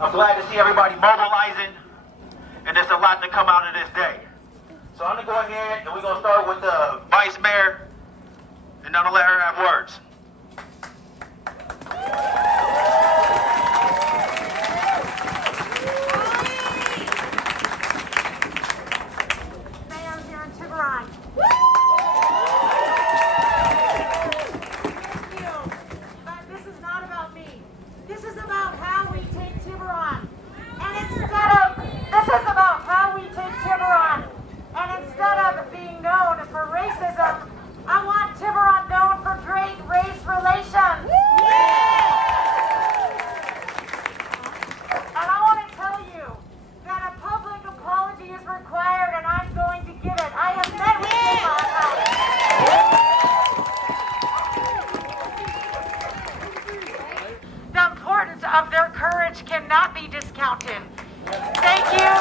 I'm glad to see everybody mobilizing, and there's a lot to come out of this day. So I'm going to go ahead and we're going to start with the Vice Mayor, and I'm going to let her have words. Mayor here in Tiburon. Thank you. But this is not about me. This is about how we take Tiburon. And this is about how we take Tiburon. And instead of being known for racism, I want Tiburon known for great race relations. And I want to tell you that a public apology is required, and I'm going to give it. I have met with Yema. The importance of their courage cannot be discounted. Thank you.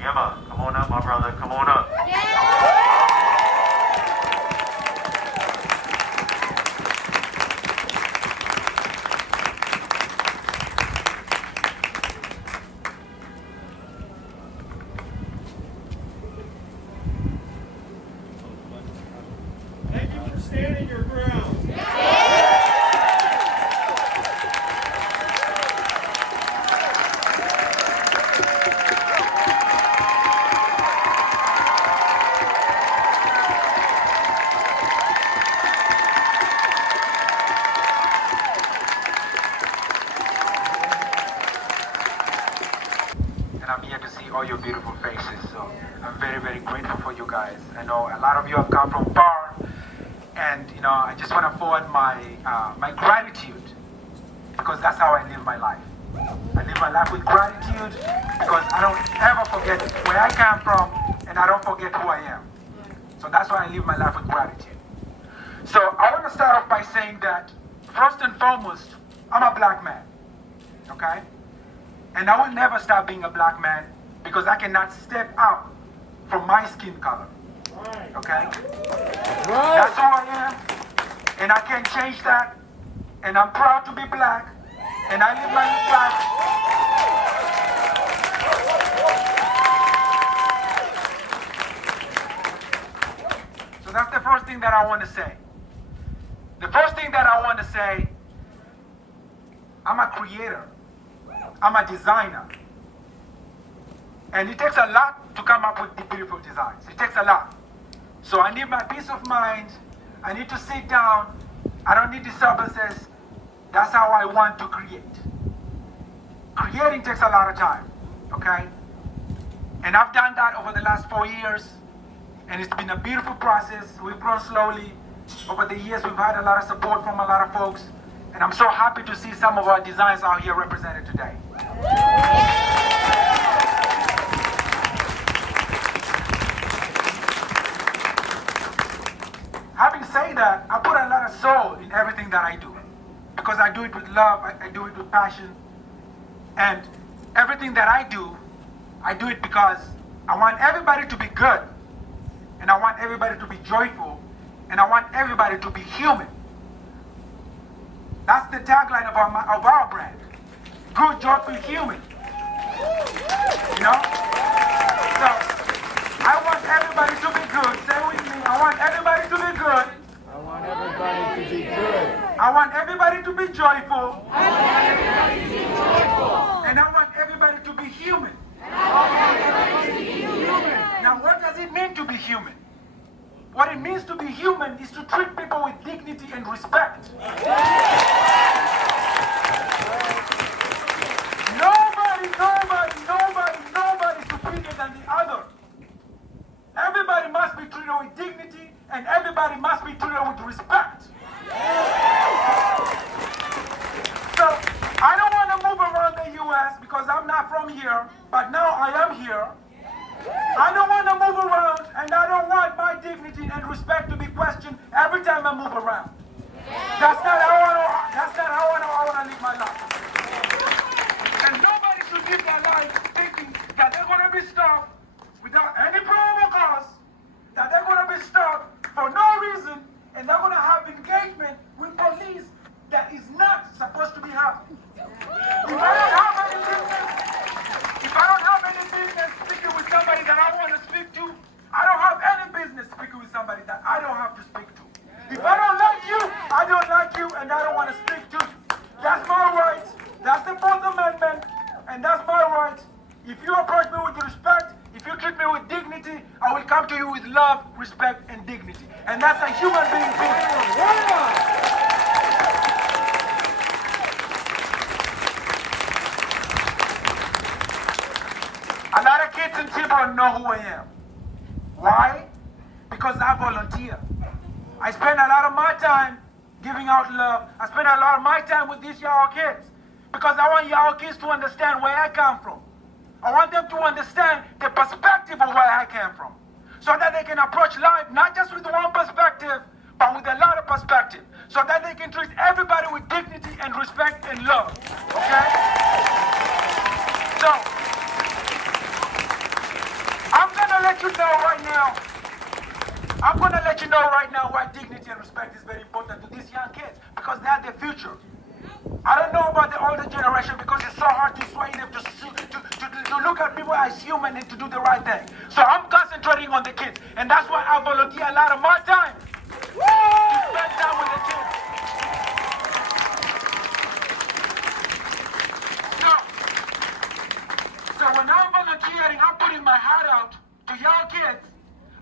Yema, come on up, my brother. Come on up. Thank you for standing your ground. And I'm here to see all your beautiful faces. So I'm very, very grateful for you guys. I know a lot of you have come from far, and I just want to forward my my gratitude, because that's how I live my life. I live my life with gratitude because I don't ever forget where I come from, and I don't forget who I am. So that's why I live my life with gratitude. So I want to start off by saying that first and foremost, I'm a black man. Okay? And I will never stop being a black man because I cannot step out from my skin color. Okay? That's who I am. And I can't change that. And I'm proud to be black. And I live my life. So that's the first thing that I want to say. The first thing that I want to say, I'm a creator. I'm a designer. And it takes a lot to come up with the beautiful designs. It takes a lot. So I need my peace of mind. I need to sit down. I don't need disturbances. That's how I want to create. Creating takes a lot of time, okay? And I've done that over the last 4 years. And it's been a beautiful process. We've grown slowly. Over the years, we've had a lot of support from a lot of folks. And I'm so happy to see some of our designs out here represented today. Having said that, I put a lot of soul in everything that I do. Because I do it with love, I do it with passion. And everything that I do it because I want everybody to be good. And I want everybody to be joyful. And I want everybody to be human. That's the tagline of our brand. Good, joyful, human. So, I want everybody to be good. Say with me, I want everybody to be good. I want everybody to be good. I want everybody to be joyful. I want everybody to be joyful. And I want everybody to be human. And I want everybody to be human. Now, what does it mean to be human? What it means to be human is to treat people with dignity and respect. Nobody is superior than the other. Everybody must be treated with dignity, and everybody must be treated with respect. So, I don't want to move around the U.S. because I'm not from here, but now I am here. I don't want to move around, and I don't want my dignity and respect to be questioned every time I move around. That's not to live my life. And nobody should live their life thinking that they're going to be stopped without any probable cause, that they're going to be stopped for no reason, and they're going to have engagement with police that is not supposed to be happening. If I don't have any business speaking with somebody that I want to speak to, I don't have any business speaking with somebody that I don't have to speak to. If I don't like you, I don't like you, and I don't want to speak to you. That's my right. That's the Fourth Amendment, and that's my right. If you approach me with respect, if you treat me with dignity, I will come to you with love, respect, and dignity. And that's a human being thing. A lot of kids in Tiburon know who I am. Why? Because I volunteer. I spend a lot of my time giving out love. I spend a lot of my time with these young kids because I want young kids to understand where I come from. I want them to understand the perspective of where I came from so that they can approach life not just with one perspective, but with a lot of perspective so that they can treat everybody with dignity and respect and love. Okay? So, I'm going to let you know right now. I'm going to let you know right now why dignity and respect is very important to these young kids because they are the future. I don't know about the older generation because it's so hard to sway them to look at people as human and to do the right thing. So I'm concentrating on the kids, and that's why I volunteer a lot of my time to spend time with the kids. So when I'm volunteering, I'm putting my heart out to young kids.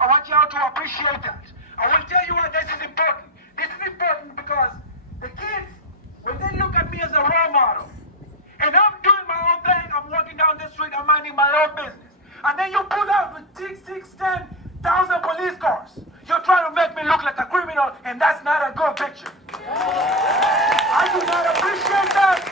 I want y'all to appreciate that. I will tell you why this is important. This is important because the kids, when they look at me as a role model, and I'm doing my own thing, I'm walking down the street, I'm minding my own business, and then you pull out with 10,000 police cars, you're trying to make me look like a criminal, and that's not a good picture. I do not appreciate that.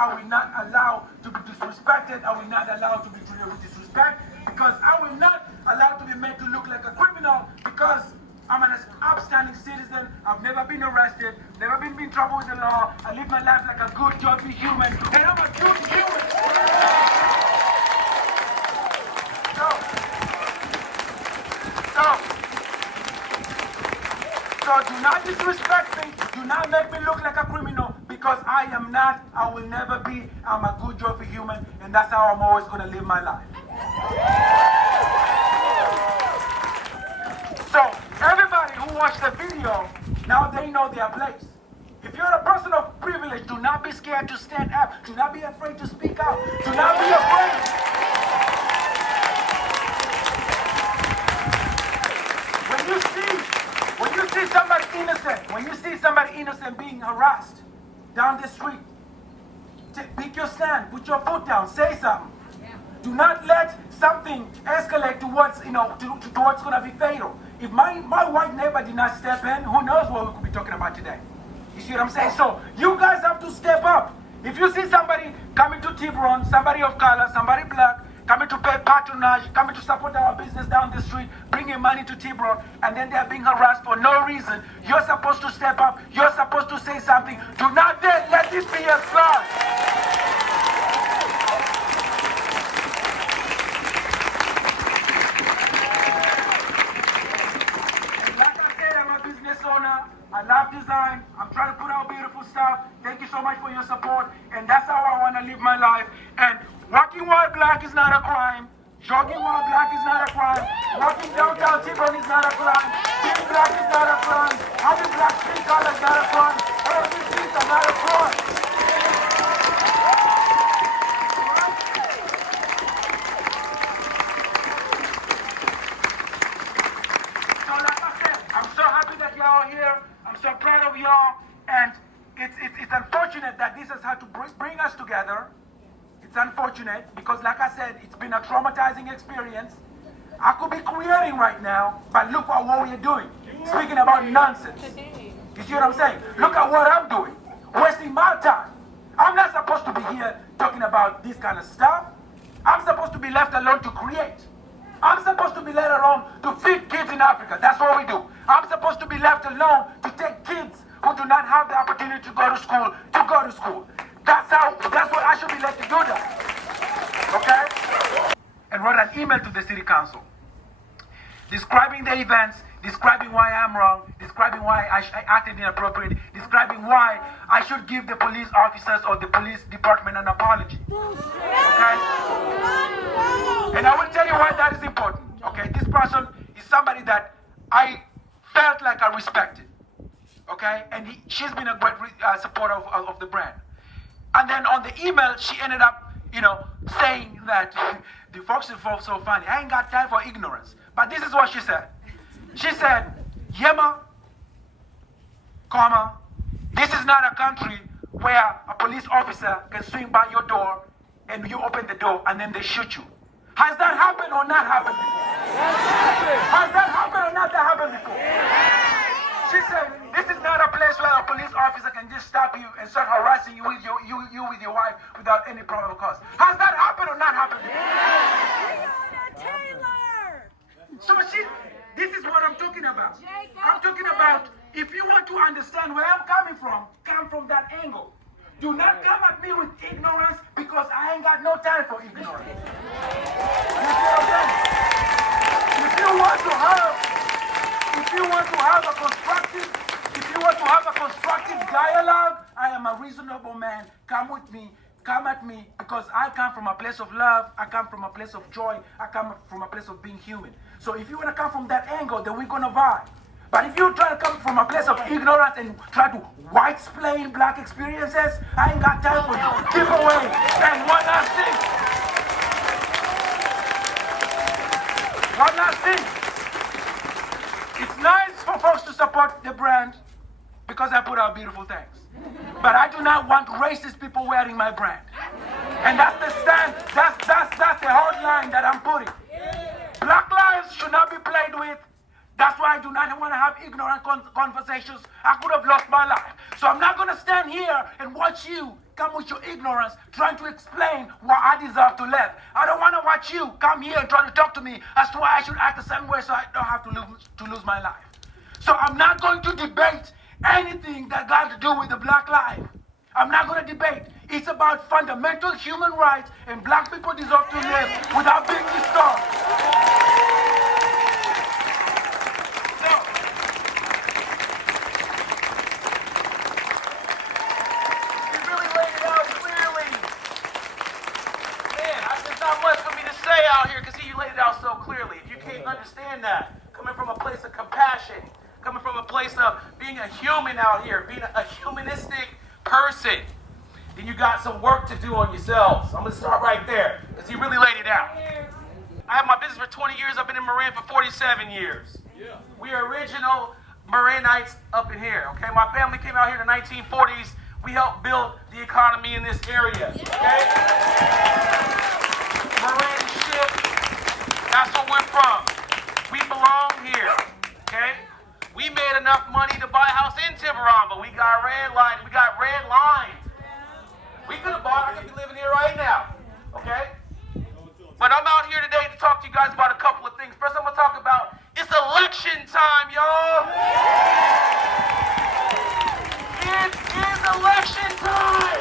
I will not allow to be disrespected. I will not allow to be treated with disrespect because I will not allow to be made to look like a criminal because I'm an upstanding citizen. I've never been arrested, never been in trouble with the law. I live my life like a good, joyful human, and I'm a good human. So do not disrespect me. Do not make me look like a criminal because I am not, I will never be. I'm a good, joyful human, and that's how I'm always going to live my life. So everybody who watched the video, now they know their place. If you're a person of privilege, do not be scared to stand up. Do not be afraid to speak out. Do not be afraid. When you see somebody innocent being harassed down the street, pick your stand, put your foot down, say something. Do not let something escalate towards, towards going to be fatal. If my white neighbor did not step in, who knows what we could be talking about today? You see what I'm saying? So you guys have to step up. If you see somebody coming to Tiburon, somebody of color, somebody black, coming to pay patronage, coming to support our business down the street, bringing money to Tiburon, and then they're being harassed for no reason, you're supposed to step up. You're supposed to say something. Do not let this be a slur. I love design. I'm trying to put out beautiful stuff. Thank you so much for your support. And that's how I want to live my life. And walking while black is not a crime. Jogging while black is not a crime. Walking downtown Tiburon is not a crime. Being black is not a crime. Having black skin color is not a crime. All of these things are not a crime. So like I said, I'm so happy that y'all are here. I'm so proud of y'all, and it's unfortunate that this has had to bring us together. It's unfortunate because, like I said, it's been a traumatizing experience. I could be creating right now, but look at what we're doing. Speaking about nonsense. You see what I'm saying? Look at what I'm doing. Wasting my time. I'm not supposed to be here talking about this kind of stuff. I'm supposed to be left alone to create. I'm supposed to be let alone to feed kids in Africa. That's what we do. I'm supposed to be left alone to take kids who do not have the opportunity to go to school. That's what I should be let to do that. Okay? And wrote an email to the city council describing the events, describing why I'm wrong, describing why I acted inappropriate, describing why I should give the police officers or the police department an apology. Okay? And I will tell you why that is important. Okay? This person is somebody that I felt like I respected. Okay? And she's been a great supporter of the brand. And then on the email, she ended up, saying that the folks are so funny. I ain't got time for ignorance. But this is what she said. She said, Yema, this is not a country where a police officer can swing by your door and you open the door and then they shoot you. Has that happened or not happened before? Has that happened or not happened before? She said, this is not a place where a police officer can just stop you and start harassing you with your wife without any probable cause. Has that happened or not happened before? So this is what I'm talking about. I'm talking about if you want to understand where I'm coming from, come from that angle. Do not come at me with ignorance because I ain't got no time for ignorance. You see what I'm saying? If you want to have a constructive dialogue, I am a reasonable man. Come with me. Come at me because I come from a place of love. I come from a place of joy. I come from a place of being human. So if you want to come from that angle, then we're going to vibe. But if you try to come from a place of ignorance and try to white-splain black experiences, I ain't got time for you. Give away. And one last thing. It's nice for folks to support the brand because I put out beautiful things. But I do not want racist people wearing my brand. And that's the stand, that's the hard line that I'm putting. Black lives should not be played with. That's why I do not want to have ignorant conversations. I could have lost my life. So I'm not going to stand here and watch you come with your ignorance trying to explain why I deserve to live. I don't want to watch you come here and try to talk to me as to why I should act a certain way so I don't have to lose my life. So I'm not going to debate anything that got to do with the black life. I'm not going to debate. It's about fundamental human rights, and black people deserve to live without being disturbed. So, you really laid it out clearly. Man, there's not much for me to say out here because you laid it out so clearly. If you can't understand that, coming from a place of compassion, coming from a place of being a human out here, being a humanistic person, then you got some work to do on yourselves. I'm going to start right there because you really laid it out. I have my business for 20 years. I've been in Marin for 47 years. We are original Marinites up in here, okay? My family came out here in the 1940s. We helped build the economy in this area, okay? Marin ship, that's where we're from. We belong here, okay? We made enough money to buy a house in Tiburon, but we got red lines. We could have bought, I could be living here right now, okay? But I'm out here today to talk to you guys about a couple of things. First, I'm going to talk about it's election time, y'all. It is election time.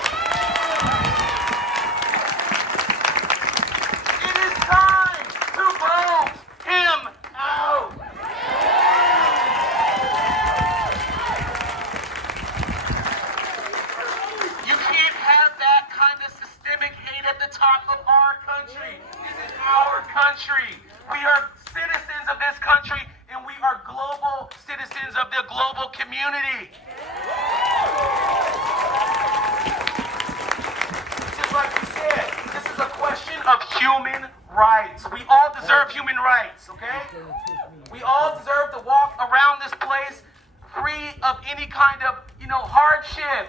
It is time to vote him out. You can't have that kind of systemic hate at the top of our country. This is our country. We are citizens of this country, and we are global citizens of the global community. Just like you said, this is a question of human rights. We all deserve human rights, okay? We all deserve to walk around this place free of any kind of, hardship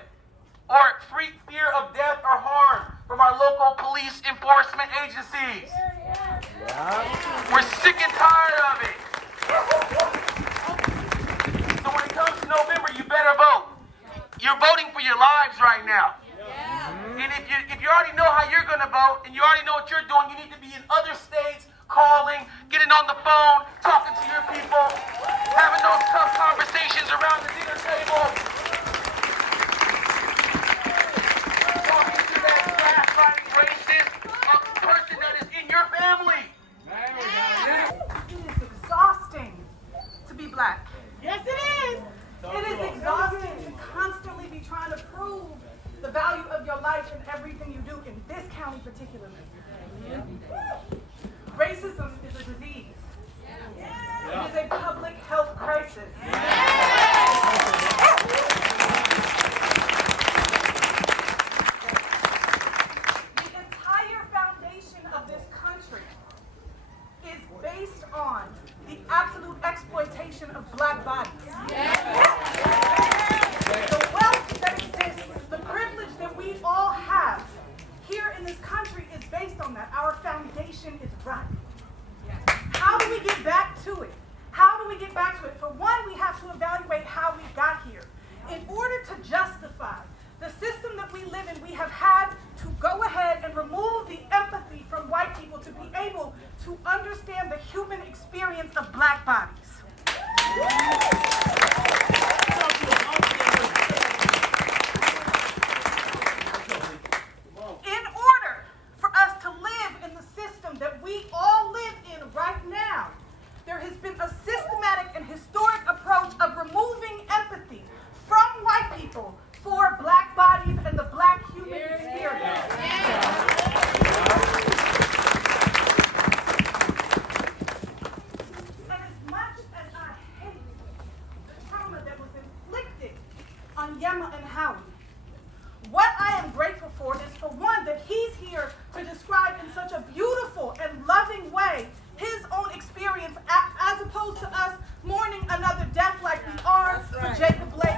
or free fear of death or harm from our local police enforcement agencies. We're sick and tired of it. So when it comes to November, you better vote. You're voting for your lives right now. And if you already know how you're going to vote and you already know what you're doing, you need to be in other states calling, getting on the phone, talking to your people, having those tough conversations around the dinner table, talking to that gaslighting racist person that is in your family. It is exhausting to be black. Yes, it is. It is exhausting to constantly be trying to prove the value of your life in everything you do, in this county particularly. Racism is a disease. It is a public health crisis. The entire foundation of this country is based on the absolute exploitation of black bodies. The wealth that exists, the privilege that we all have here in this country is based on that. Our foundation is rotten. How do we get back to it? How do we get back to it? For one, we have to evaluate how we got here. In order to justify the system that we live in, we have had to go ahead and remove the empathy from white people to be able to understand the human experience of black bodies. In order for us to live in the system that we all live in right now, there has been a systematic and historic approach of removing empathy from white people for black bodies and the black human experience. And as much as I hate the trauma that was inflicted on Yema and Hawi, what I am grateful for is, for one, that he's here to describe in such a beautiful and loving way his own experience, as opposed to us mourning another death like we are for Jacob Blake.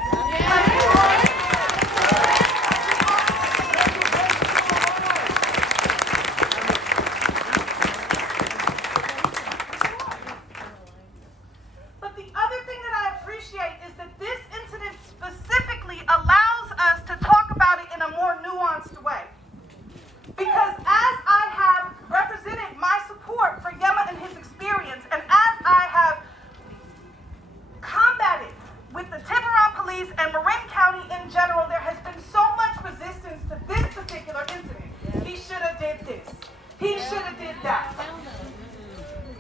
But the other thing that I appreciate is that this incident specifically allows us to talk about it in a more nuanced way. Because as I have represented my support for Yema and his experience, and as I have combated with the Tiburon Police and Marin County in general, there has been so much resistance to this particular incident. He should have did this. He should have did that.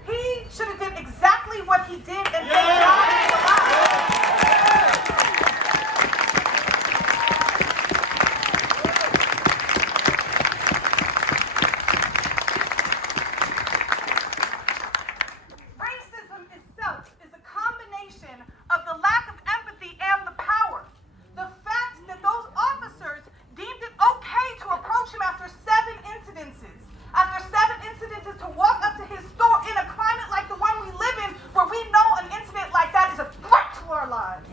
He should have did exactly what he did, and thank God he's alive. Racism itself is a combination of the lack of empathy and the power. The fact that those officers deemed it okay to approach him after 7 incidences, to walk up to his store in a climate like the one we live in, where we know an incident like that is a threat to our lives.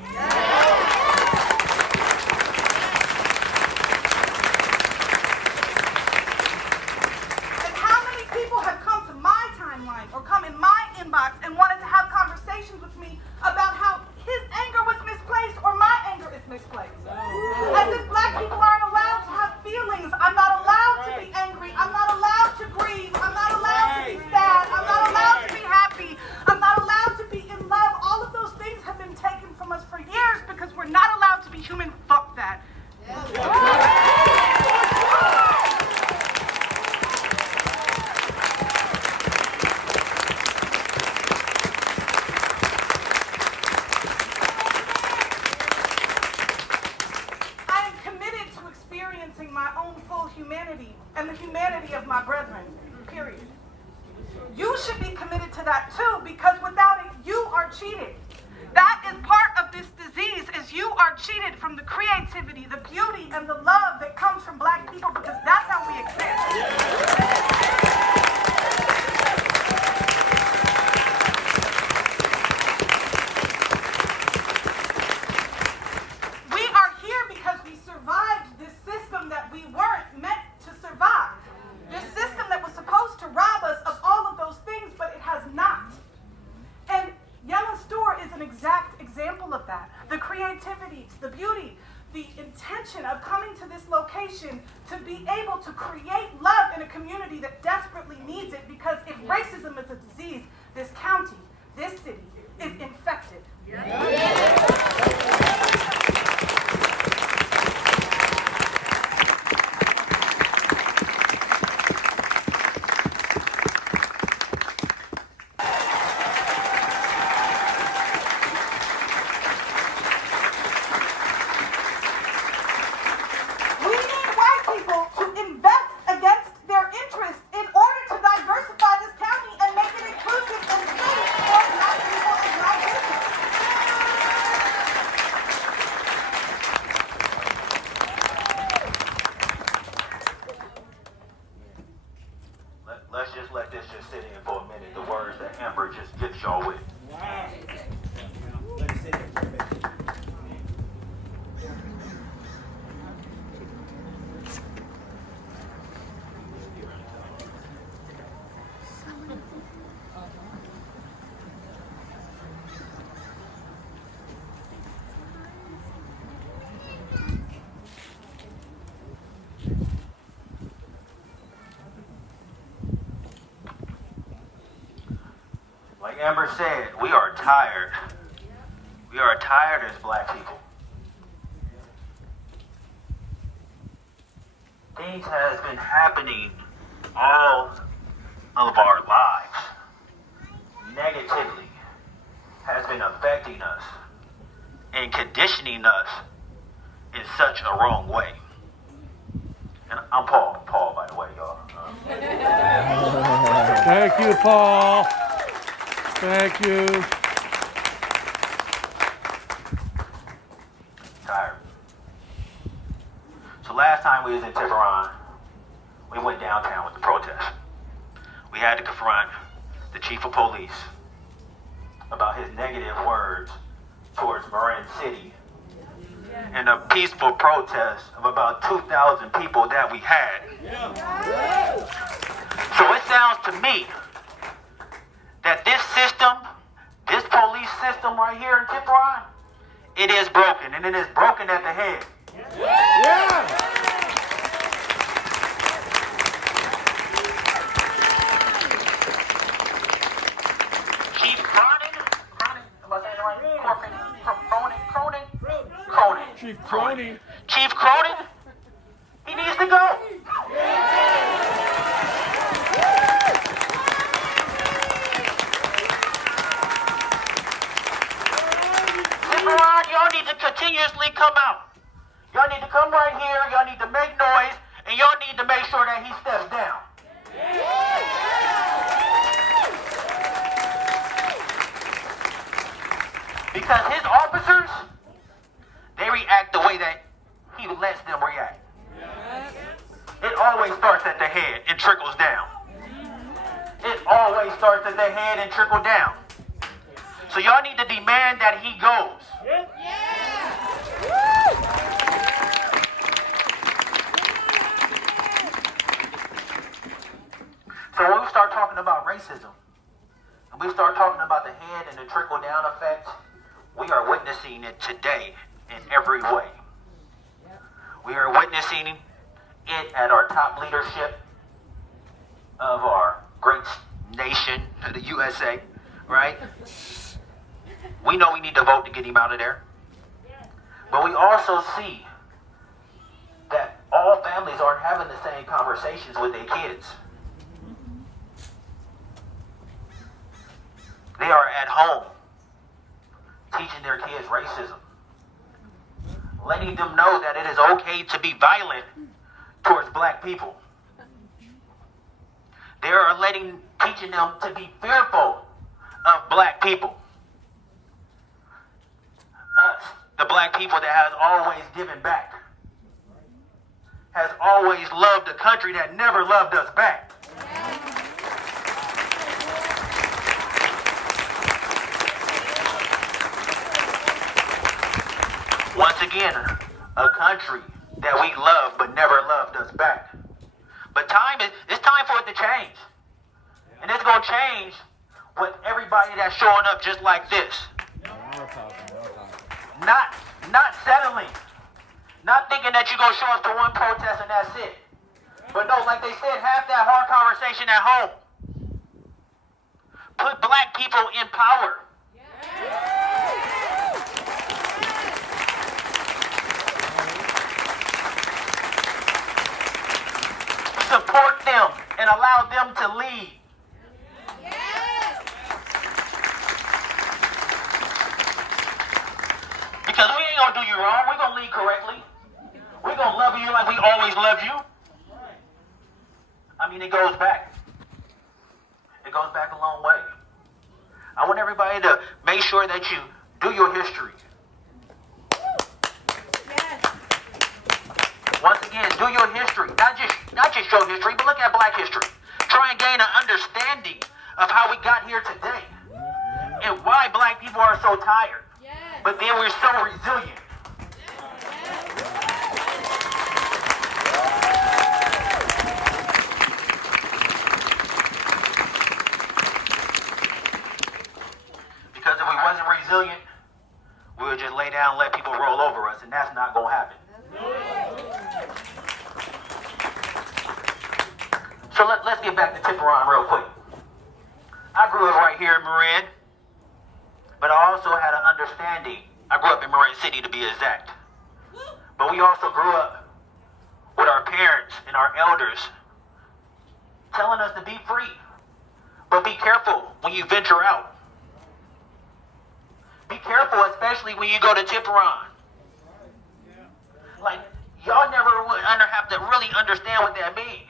And how many people have come to my timeline or come in my inbox and wanted to have conversations with me about how his anger was misplaced or my anger is misplaced? As if black people aren't allowed to have feelings. I'm not allowed to be angry. I'm not allowed to grieve. I'm not allowed to be sad. I'm not allowed to be happy. I'm not allowed to be in love. All of those things have been taken from us for years because we're not allowed to be human. Fuck that. I am committed to experiencing my own full humanity and the humanity of my brethren, period. You should be committed to that too, because without it, you are cheated. That is part of this disease, is you are cheated from the creativity, the beauty, and the love that comes from black people, because that's how we exist. We are here because we survived this system that we weren't meant to survive. This system that was supposed to rob us of all of those things, but it has not. And Yema's store is an exact example of that. The creativity, the beauty, the intention of coming to this location to be able to create love in a community Let's just let this just sit in for a minute. The words that Amber just gets y'all with. Wow. Like Amber said, we are tired. We are tired as black people. Things has been happening all of our lives. Negatively has been affecting us and conditioning us in such a wrong way. And I'm Paul, by the way, y'all. Thank you, Paul. Thank you. Tired. So last time we was in Tiburon, we went downtown with the protest. We had to confront the chief of police about his negative words towards Marin City and a peaceful protest of about 2,000 people that we had. So it sounds to me that this system, this police system right here in Tiburon, it is broken, and it is broken at the head. Chief Cronin, am I saying it right? Cronin. Chief Cronin. Chief Cronin, he needs to go. Y'all need to continuously come out. Y'all need to come right here. Y'all need to make noise, and y'all need to make sure that he steps down. Because his officers, they react the way that he lets them react. It always starts at the head and trickles down. It always starts at the head and trickles down. So y'all need to demand that he goes. So when we start talking about racism, and we start talking about the head and the trickle down effect, we are witnessing it today in every way. We are witnessing it at our top leadership of our great nation, the USA, right? We know we need to vote to get him out of there. But we also see that all families aren't having the same conversations with their kids. They are at home teaching their kids racism, letting them know that it is okay to be violent towards black people. They are teaching them to be fearful of black people. Us, the black people that has always given back, has always loved a country that never loved us back. Once again, a country that we love but never loved us back. But it's time for it to change. And it's going to change with everybody that's showing up just like this. Not settling. Not thinking that you're going to show up to one protest and that's it. But no, like they said, have that hard conversation at home. Put black people in power. Support them and allow them to lead. Because we ain't gonna do you wrong. We're gonna lead correctly. We're gonna love you like we always loved you. I mean, it goes back. It goes back a long way. I want everybody to make sure that you do your history. Once again, do your history. Not just your history, but look at black history. try and gain an understanding of how we got here today and why black people are so tired. But then we're so resilient. Because if we wasn't resilient, we would just lay down and let people roll over us, and that's not going to happen. So let's get back to Tiburon real quick. I grew up right here in Marin, but I also had an understanding. I grew up in Marin City, to be exact. But we also grew up with our parents and our elders telling us to be free. But be careful when you venture out. Be careful, especially when you go to Tiburon. Like, y'all never would have to really understand what that means.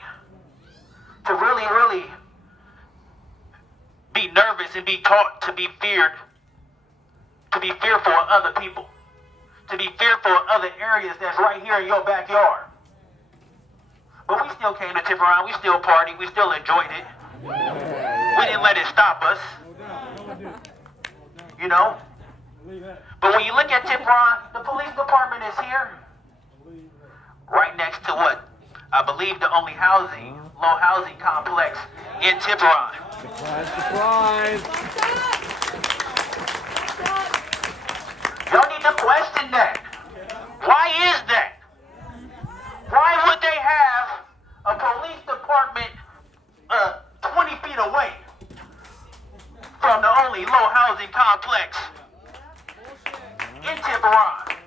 To really be nervous and be taught to be feared, to be fearful of other people, to be fearful of other areas that's right here in your backyard. But we still came to Tiburon, we still partied, we still enjoyed it. We didn't let it stop us. You know? But when you look at Tiburon, the police department is here, right next to what? I believe the only low housing complex in Tiburon. Surprise. Y'all need to question that. Why is that? Why would they have a police department 20 feet away from the only low housing complex in Tiburon?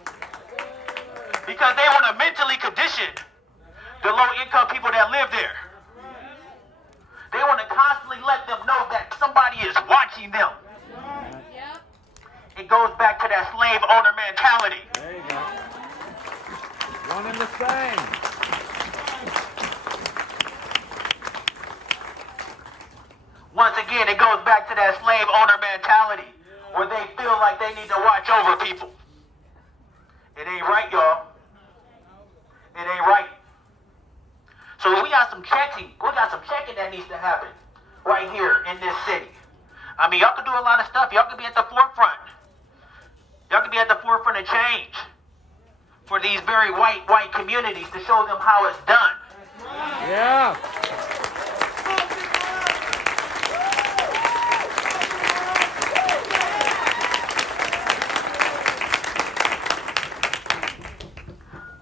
Because they want to mentally condition the low-income people that live there. They want to constantly let them know that somebody is watching them. It goes back to that slave owner mentality. There you go. One and the same. Once again, it goes back to that slave owner mentality where they feel like they need to watch over people. It ain't right, y'all. It ain't right. So we got some checking that needs to happen right here in this city. I mean, y'all can do a lot of stuff. Y'all can be at the forefront. Y'all can be at the forefront of change for these very white communities to show them how it's done. Yeah.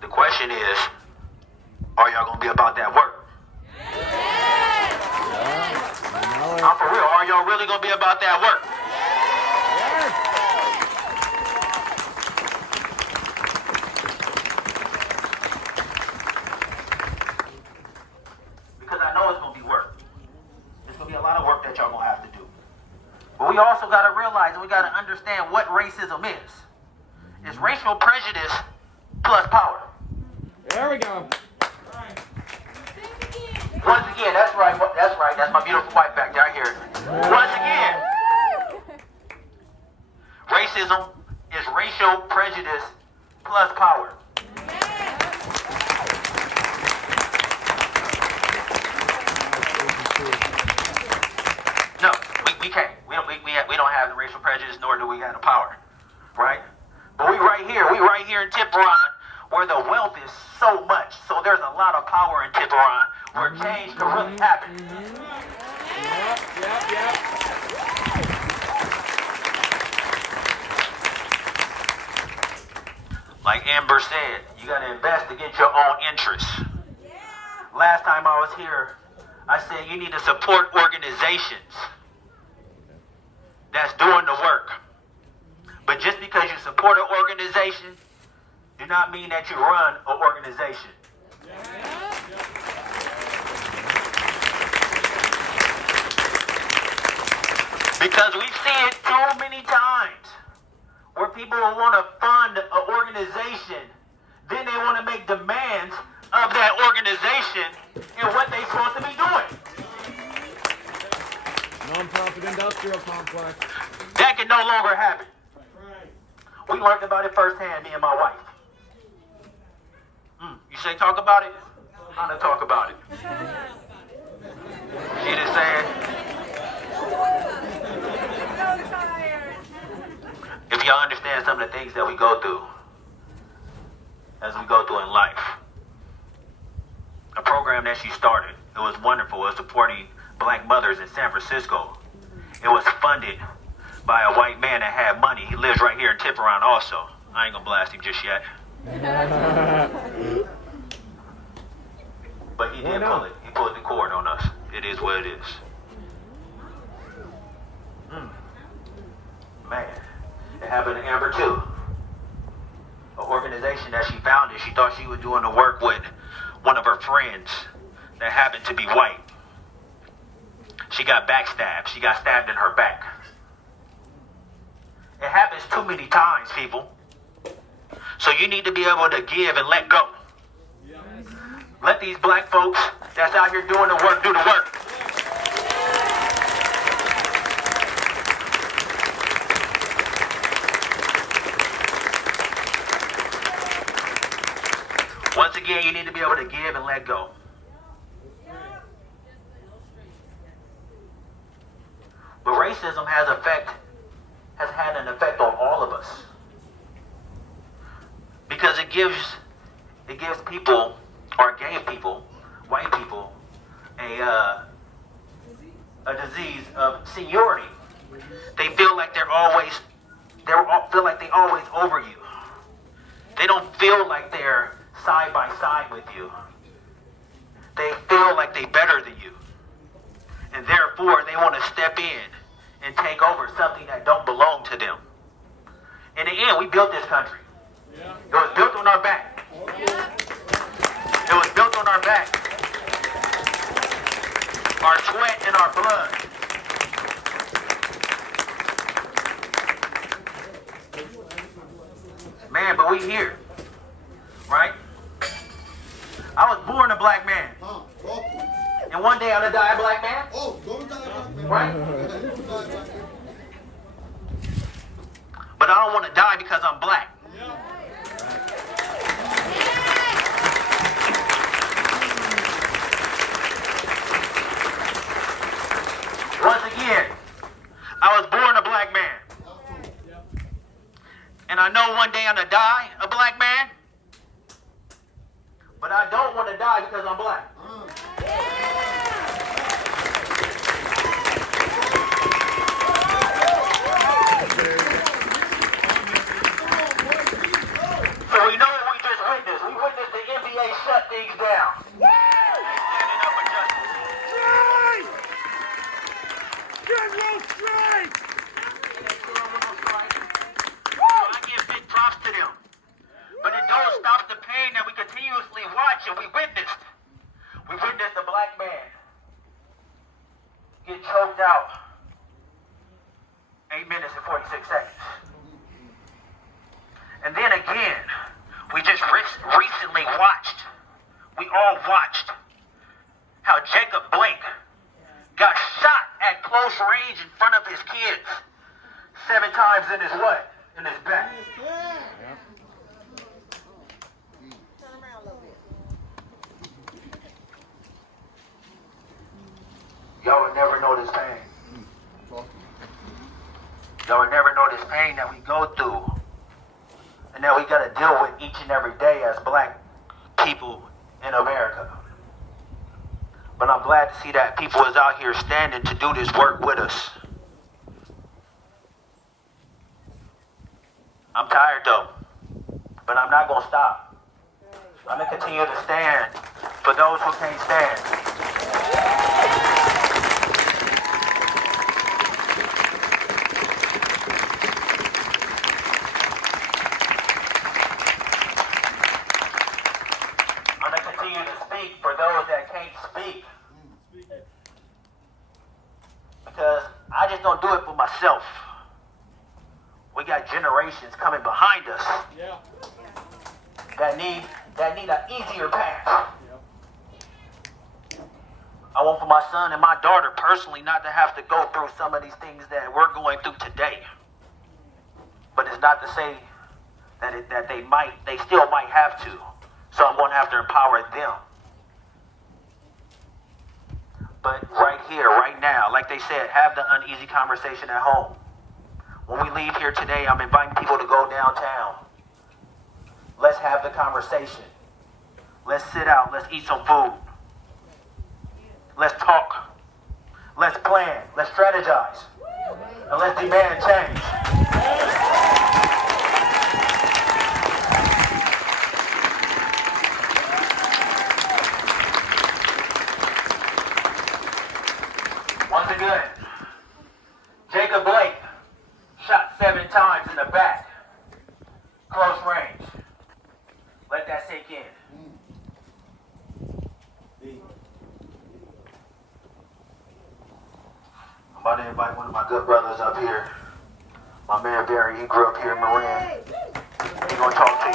The question is, are y'all going to be about that work? I'm for real. Are y'all really going to be about that work? Because I know it's going to be work. There's going to be a lot of work that y'all going to have to do. But we also got to realize and we got to understand what racism is. It's racial prejudice plus power. There we go. Once again, that's right. That's my beautiful wife back there. I hear it. Once again, racism is racial prejudice plus power. No, we can't. We don't have the racial prejudice, nor do we have the power, right? But we right here in Tiburon, where the wealth is so much. So there's a lot of power in Tiburon where change can really happen. Yep. Like Amber said, you got to invest against your own interests. Last time I was here, I said you need to support organizations that's doing the work. But just because you support an organization, do not mean that you run an organization. Because we see it so many times where people will want to fund an organization, then they want to make demands of that organization and what they're supposed to be doing. Non-profit industrial complex. That can no longer happen. We learned about it firsthand, me and my wife. You say talk about it? I'm going to talk about it. See what I'm saying? If y'all understand some of the things that we go through, as we go through in life. A program that she started, it was wonderful. It was supporting black mothers in San Francisco. It was funded by a white man that had money. He lives right here in Tiburon also. I ain't gonna blast him just yet. But he did pull it. He pulled the cord on us. It is what it is. Man, it happened to Amber too. An organization that she founded, she thought she was doing the work with one of her friends that happened to be white. She got backstabbed. She got stabbed in her back. It happens too many times, people. So you need to be able to give and let go. Let these black folks that's out here doing the work do the work. Once again, you need to be able to give and let go. But racism has had an effect on all of us. Because it gives people, or gave people, white people, a disease of seniority. They feel like they always over you. They don't feel like they're side by side with you. They feel like they better than you. And therefore they want to step in and take over something that don't belong to them. In the end, we built this country. It was built on our back. It was built on our back. Our sweat and our blood. Man, but we here. Right? I was born a black man. And one day I'm gonna die a black man. Right? But I don't want to die because I'm black. Once again, I was born a black man. And I know one day I'm gonna die a black man. But I don't want to die because I'm black. So we know what we just witnessed. We witnessed the NBA shut things down. They standing up for justice. So I give big props to them. But it don't stop the pain that we continuously watch and we witnessed. We witnessed a black man get choked out 8 minutes and 46 seconds. And then again, we just recently watched, we all watched how Jacob Blake got shot at close range in front of his kids 7 times in his what? In his back. Y'all would never know this pain. Y'all would never know this pain that we go through and that we got to deal with each and every day as black people in America. But I'm glad to see that people is out here standing to do this work with us. I'm tired though, but I'm not going to stop. I'm going to continue to stand for those who can't stand. I'm going to continue to speak for those that can't speak. Because I just don't do it for myself. We got generations coming behind us that need an easier path. I want for my son and my daughter personally not to have to go through some of these things that we're going through today. But it's not to say that they still might have to. So I'm going to have to empower them. but right here, right now, like they said, have the uneasy conversation at home. When we leave here today, I'm inviting people to go downtown. Let's have the conversation. Let's sit out. Let's eat some food. Let's talk. Let's plan. Let's strategize. And let's demand change. Once again, Jacob Blake shot 7 times in the back. Close range. Let that sink in. I'm about to invite one of my good brothers up here. My man Barry, he grew up here in Marin. He's going to talk to you.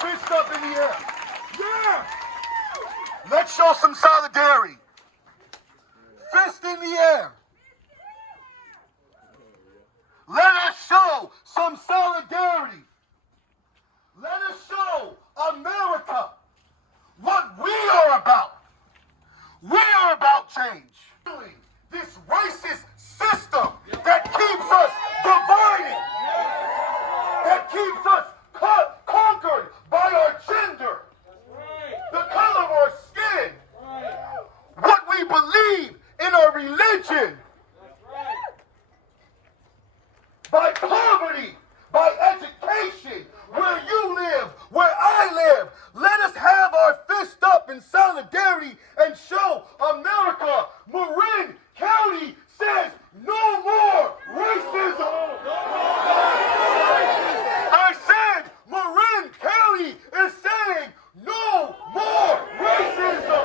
Fist up in the air. Yeah! Let's show some solidarity. Fist in the air. Let us show some solidarity. Let us show America what we are about. We are about change. This racist system that keeps us divided, that keeps us conquered by our gender, the color of our skin, what we believe in our religion, by poverty, by education, where you live, where I live. Let us have our fist up in solidarity and show America. Marin County says no more racism. I said Marin County is saying no more racism.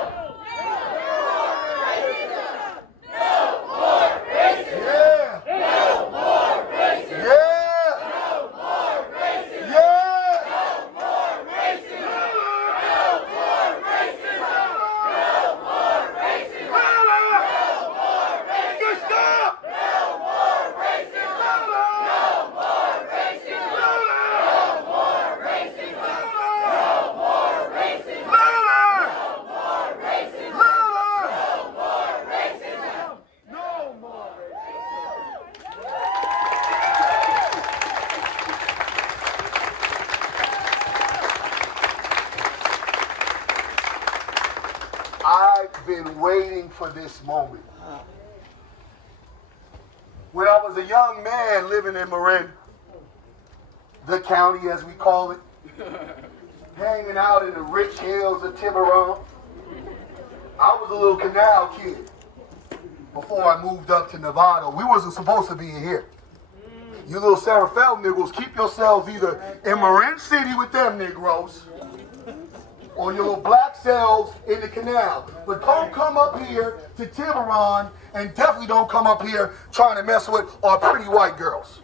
No more racism. Yeah. No more racism. Yeah. No more racism. Yeah. No more racism. No more racism. No more racism. No more racism. Stop. No more racism. No more racism. No more racism. No more racism. No more racism. No more racism. No more I've been waiting for this moment. When I was a young man living in Marin, the county as we call it, hanging out in the rich hills of Tiburon, I was a little canal kid before I moved up to Nevada. We wasn't supposed to be in here. You little Sarah Feld niggles, keep yourselves either in Marin City with them Negroes or your little black selves in the canal. But don't come up here to Tiburon and definitely don't come up here trying to mess with our pretty white girls.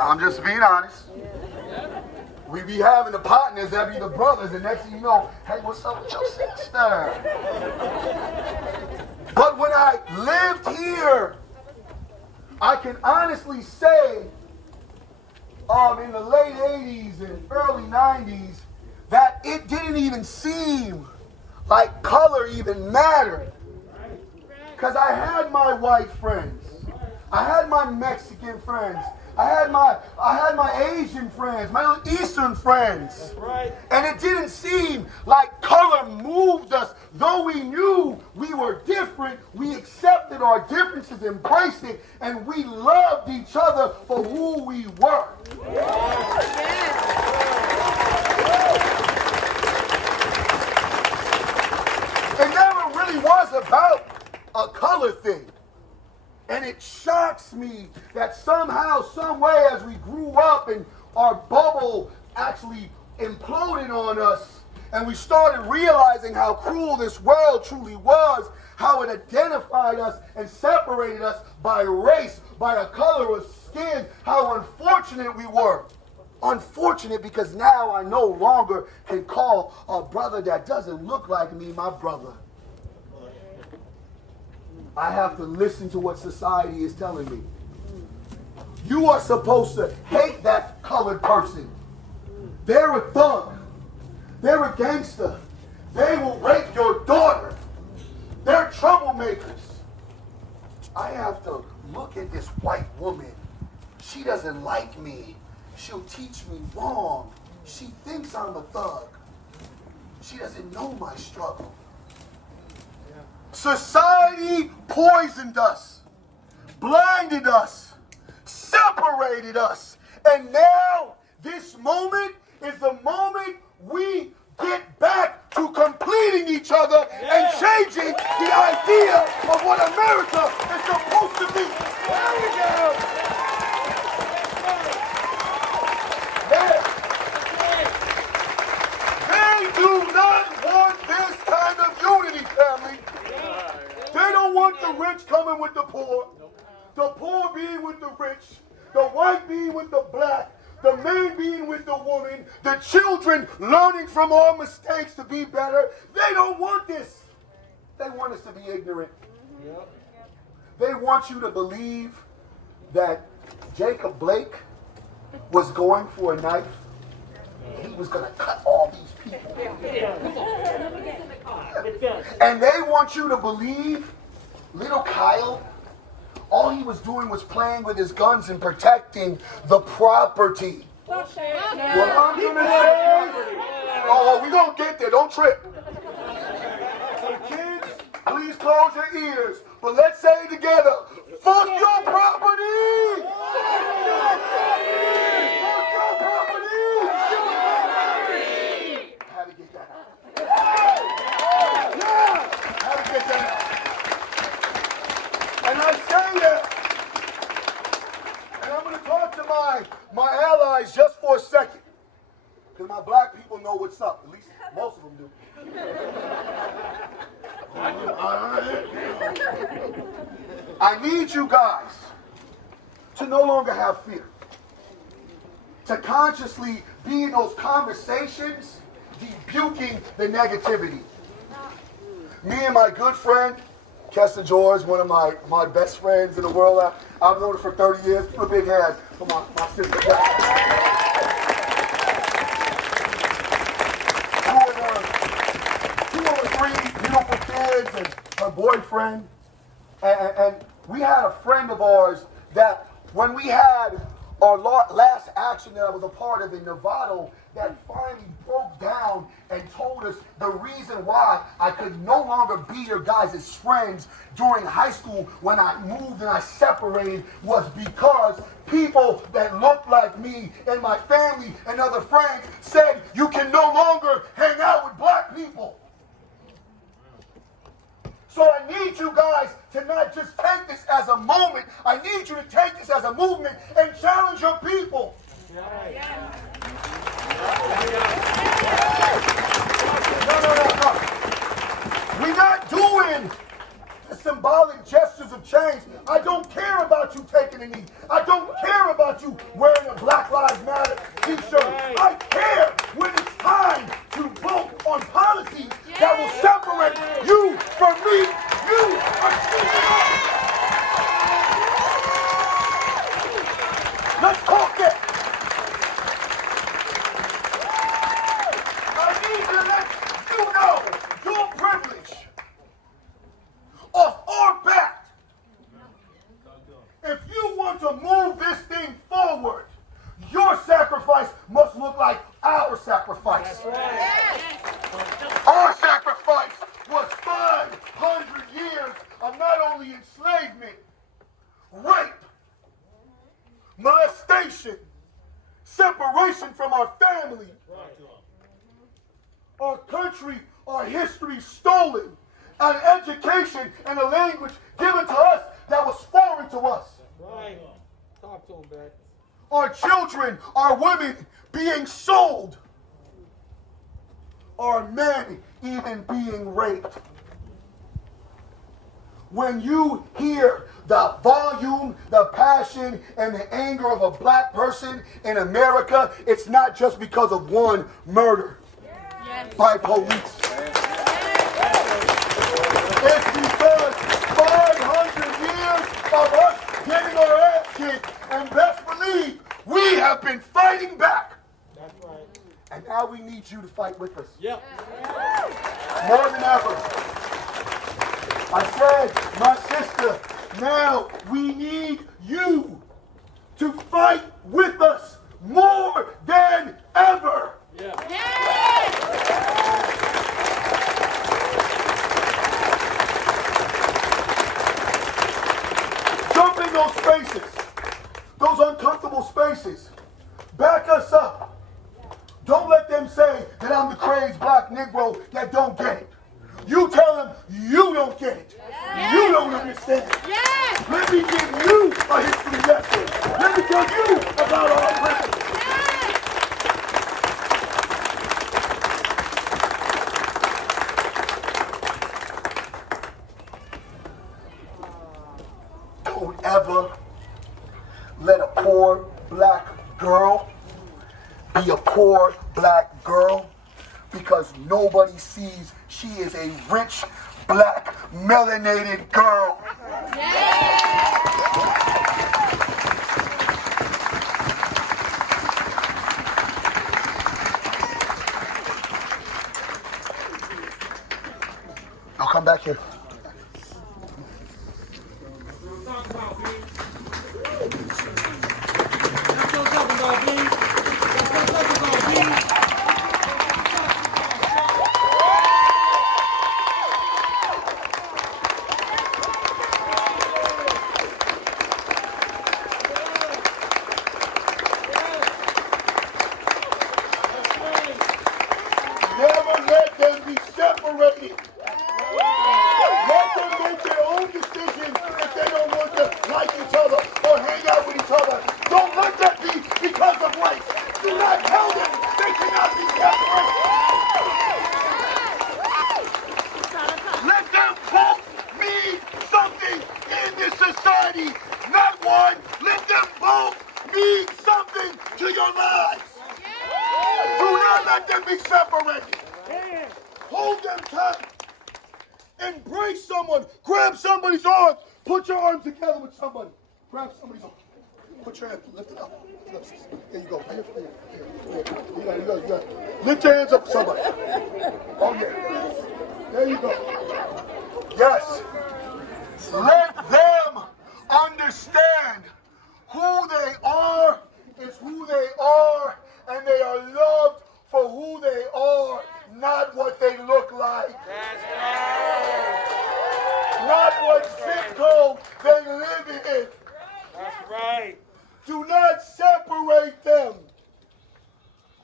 I'm just being honest. We be having the partners that be the brothers, and next thing you know, hey, what's up with your sister? But when I lived here, I can honestly say, in the late 80s and early 90s, that it didn't even seem like color even mattered. Because I had my white friends. I had my Mexican friends. I had my Asian friends, my Eastern friends. That's right. And it didn't seem like color moved us. Though we knew we were different, we accepted our differences, embraced it, and we loved each other for who we were. It never really was about a color thing. And it shocks me that somehow, some way, as we grew up and our bubble actually imploded on us, and we started realizing how cruel this world truly was, how it identified us and separated us by race, by a color of skin, how unfortunate we were. Unfortunate because now I no longer can call a brother that doesn't look like me my brother. I have to listen to what society is telling me. You are supposed to hate that colored person. They're a thug. They're a gangster. They will rape your daughter. They're troublemakers. I have to look at this white woman. She doesn't like me. She'll teach me wrong. She thinks I'm a thug. She doesn't know my struggle. Society poisoned us, blinded us, separated us. And now this moment is the moment we get back to completing each other and changing the idea of what America is supposed to be. There we go. They do not want this kind of unity, family. They don't want the rich coming with the poor being with the rich, the white being with the black, the man being with the woman, the children learning from our mistakes to be better. They don't want this. They want us to be ignorant. They want you to believe that Jacob Blake was going for a knife. He was going to cut all these people. And they want you to believe little Kyle, all he was doing was playing with his guns and protecting the property. What I'm going to say, oh, we're going to get there. Don't trip. So kids, please close your ears. But let's say it together. Fuck your property! Fuck your property! How to get that out? Yeah! How to get that out? And I say that, and I'm going to talk to my allies just for a second. Because my black people know what's up. At least most of them do. I need you guys to no longer have fear. To consciously be in those conversations, rebuking the negativity. Me and my good friend, Kester George, one of my best friends in the world. I've known her for 30 years. Give a big hand for my sister. Two of her three beautiful kids and her boyfriend. And we had a friend of ours that when we had our last action that I was a part of in Nevada, that finally broke down and told us the reason why I could no longer be your guys' friends during high school when I moved and I separated was because people that looked like me and my family and other friends said you can no longer hang out with black people. So I need you guys to not just take this as a moment. I need you to take this as a movement and challenge your people. No. We're not doing the symbolic gestures of change. I don't care about you taking a knee. I don't care about you wearing a Black Lives Matter t-shirt. I care when it's time to vote on policies that will separate you from me. You are speaking up. Let's talk it. I need to let you know your privilege off our back. If you want to move this thing forward, your sacrifice must look like our sacrifice. Our sacrifice was 500 years of not only enslavement, rape, molestation, separation from our family, our country, our history stolen, an education and a language given to us that was foreign to us. Right. Talk to him, Beck. Our children, our women being sold. Our men even being raped. When you hear the volume, the passion, and the anger of a black person in America, it's not just because of one murder by police. It's because 500 of us getting our ass kicked, and best believe we have been fighting back. That's right. And now we need you to fight with us. Yep. More than ever. I said, my sister, now we need you to fight with us more than ever. Yeah. Jump in those spaces, those uncomfortable spaces. Back us up. Don't let them say that I'm the crazed black Negro that don't get it. You tell them you don't get it. You don't understand. Let me give you a history lesson. Let me tell you about our president. Don't ever let a poor black girl be a poor black girl because nobody sees she is a rich black melanated girl. Now come back here. Never let them be separated. Let them make their own decisions if they don't want to like each other or hang out with each other. Don't let that be because of race. Do not tell them they cannot be separated. Let them both mean something in this society. Not one. Let them both mean something to your lives. Do not let them be separated. Hold them tight. Embrace someone. Grab somebody's arms. Put your arms together with somebody. Grab somebody's arm. Put your hands, lift it up. There you go. Here. You got it. Lift your hands up for somebody. Oh, yeah. There you go. Yes. Let them understand who they are is who they are, and they are loved for who they are, not what they look like. That's right. Not what zip code they live in. That's right. Do not separate them.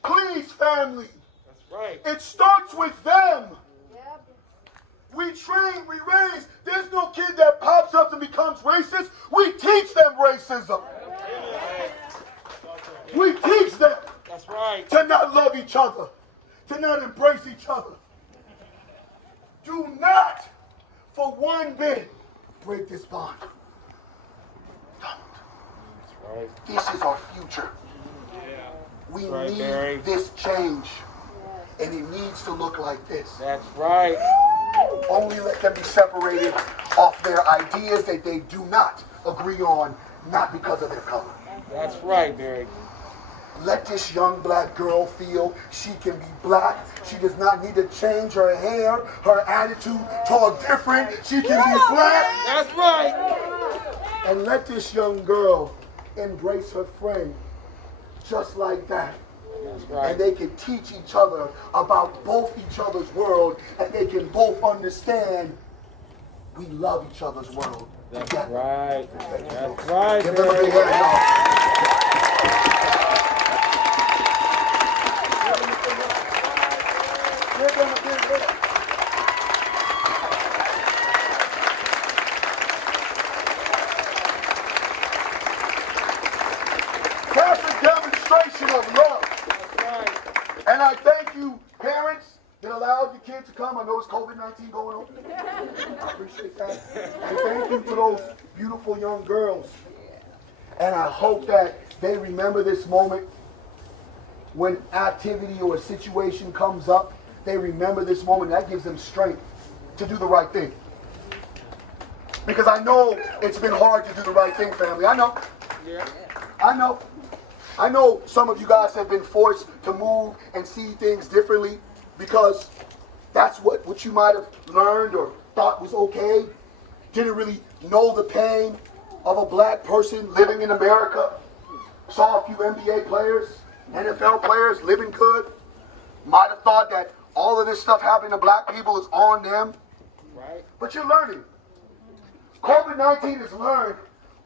Please, family. That's right. It starts with them. We train, we raise. There's no kid that pops up and becomes racist. We teach them racism. We teach them That's right. to not love each other, to not embrace each other. Do not, for one bit, break this bond. Don't. That's right. This is our future. Yeah. We Right, need Barry. this change. And it needs to look like this. That's right. Only let them be separated off their ideas that they do not agree on, not because of their color. That's right, Barry. Let this young black girl feel she can be black. She does not need to change her hair, her attitude, talk different. She can be black. That's right. And let this young girl embrace her friend just like that. That's right. And they can teach each other about both each other's world, and they can both understand we love each other's world. That's together. right. That's right, Give them a Barry. big hand, y'all. Give them a big hand. That's a demonstration of love. That's right. And I thank you, parents, that allowed your kids to come. I know it's COVID-19 going on. I appreciate that. And thank you to those beautiful young girls. And I hope that they remember this moment when activity or a situation comes up. They remember this moment. That gives them strength to do the right thing. Because I know it's been hard to do the right thing, family. I know. I know. I know some of you guys have been forced to move and see things differently because that's what you might have learned or thought was okay. Didn't really know the pain of a black person living in America. Saw a few NBA players, NFL players living good. Might have thought that all of this stuff happening to black people is on them. Right. But you're learning. COVID-19 has learned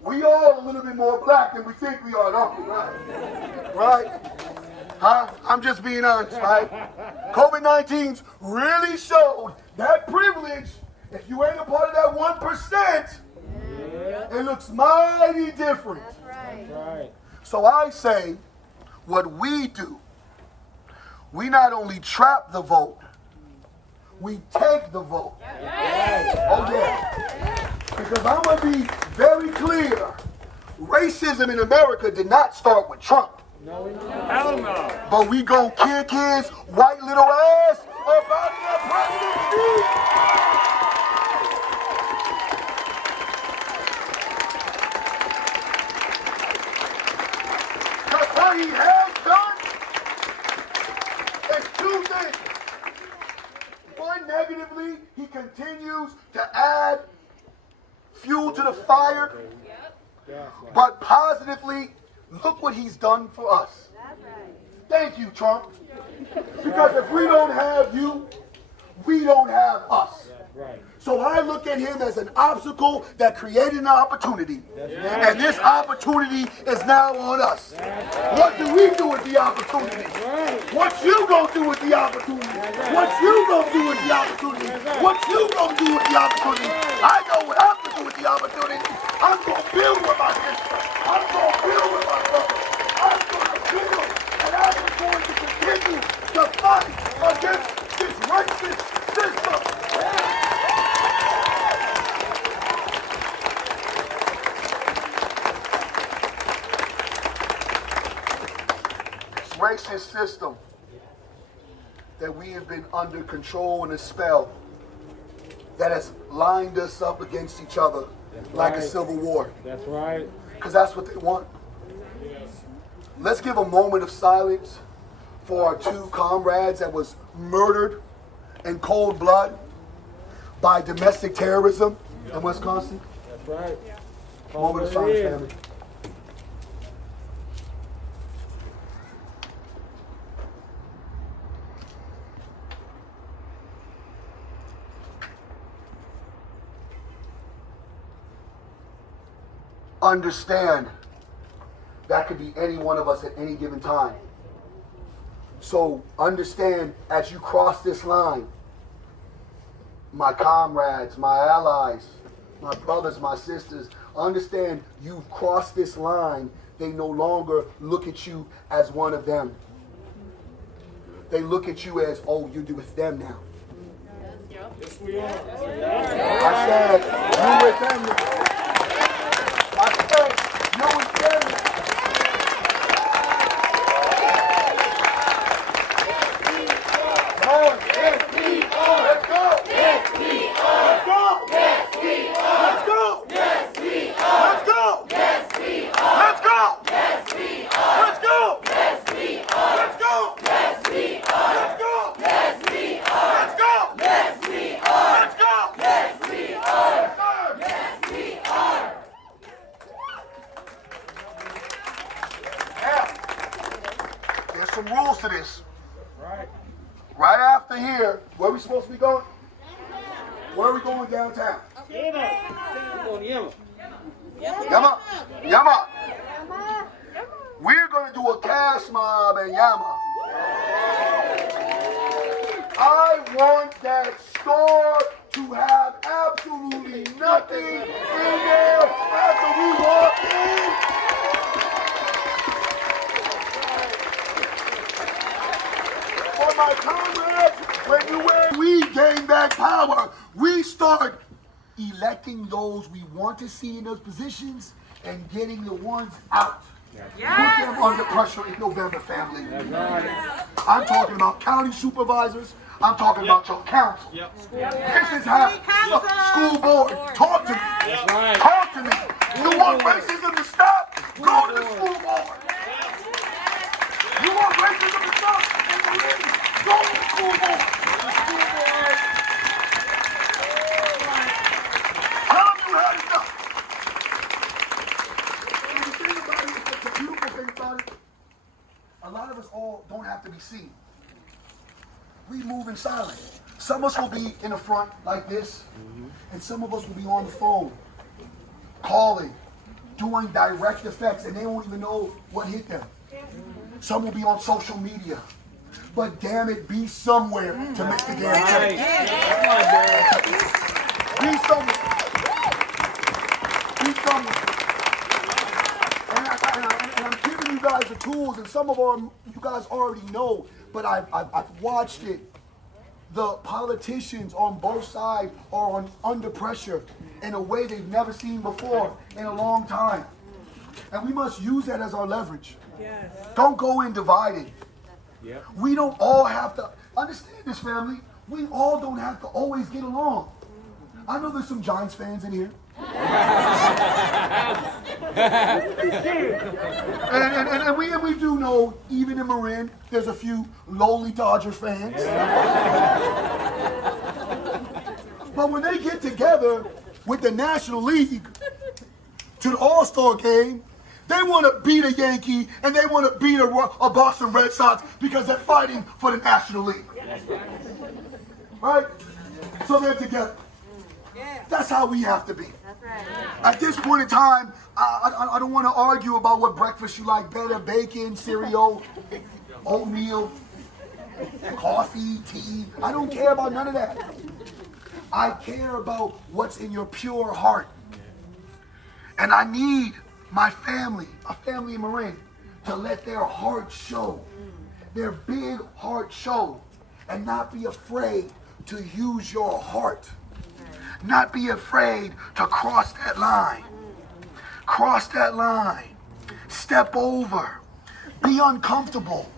we all a little bit more black than we think we are, don't we? Right? Right? Huh? I'm just being honest, right? COVID-19's really showed that privilege. If you ain't a part of that 1%, it looks mighty different. That's right. Right. So I say, what we do, we not only trap the vote, we take the vote. Oh yeah. Because I'm going to be very clear. Racism in America did not start with Trump. No. Hell no. But we gon' kick his white little ass up out of that presidency. Because what he has done is two things. One, negatively, he continues to add fuel to the fire. But positively, look what he's done for us. Thank you, Trump. Because if we don't have you, we don't have us. So I look at him as an obstacle that created an opportunity. And this opportunity is now on us. What do we do with the opportunity? What you gonna do with the opportunity? What you gonna do with the opportunity? What you gonna do with the opportunity? I know what I'm gonna do with the opportunity. I'm gonna build with my sister. I'm gonna build with my brother. I'm gonna build, and I'm going to continue to fight against this racist system. Racist system that we have been under control and a spell that has lined us up against each other like a civil war. That's right. Because that's what they want. Let's give a moment of silence for our two comrades that was murdered in cold blood by domestic terrorism in Wisconsin. That's right. Moment of silence, family. Understand that could be any one of us at any given time. So understand as you cross this line, my comrades, my allies, my brothers, my sisters, understand you've crossed this line. They no longer look at you as one of them. They look at you as, oh, you're with them now. Yes, we are. I said, you're with them now. I said, you're with them now. Yes, we are. Let's go. Yes, we are. Let's go. Yes, we are. Let's go. Yes, we are. Let's go. Yes, we are. Let's go. Yes, we are. Let's go. Yes, we are. Let's go. Yes, we are. Let's go. Yes, we are. Let's go. Yes, we are. Let's go. Yes, we are. Yes, we are. Now, there's some rules to this. Right. Right after here, where are we supposed to be going? Where are we going downtown? Yema. Yema. We're going to do a cash mob in Yema. I want that store to have absolutely nothing in there after we walk in. For my comrades, when we gain back power, we start electing those we want to see in those positions and getting the ones out. Put them under pressure in November, family. I'm talking about county supervisors. I'm talking about your council. This is how school board. Talk to me. Talk to me. You want racism to stop? Go to the school board. You want racism to stop? Go to the school board. Tell them you had enough. And the thing about it, the beautiful thing about it, a lot of us all don't have to be seen. We move in silence. Some of us will be in the front like this, and some of us will be on the phone, calling, doing direct effects, and they won't even know what hit them. Some will be on social media. But damn it, be somewhere to make the damn change. Be somewhere. Be somewhere. And I'm giving you guys the tools, and some of them you guys already know, but I've watched it. The politicians on both sides are under pressure in a way they've never seen before in a long time. And we must use that as our leverage. Yes. Don't go in divided. Yep. We don't all have to, understand this, family, we all don't have to always get along. I know there's some Giants fans in here. and we do know, even in Marin, there's a few lowly Dodger fans. But when they get together with the National League to the All-Star game, they want to beat a Yankee and they want to beat a Boston Red Sox because they're fighting for the National League. Right? So they're together. That's how we have to be. At this point in time, I don't want to argue about what breakfast you like better, bacon, cereal, oatmeal, coffee, tea. I don't care about none of that. I care about what's in your pure heart. And I need my family, a family in Marin, to let their heart show, their big heart show, and not be afraid to use your heart. Not be afraid to cross that line. Cross that line. Step over. Be uncomfortable.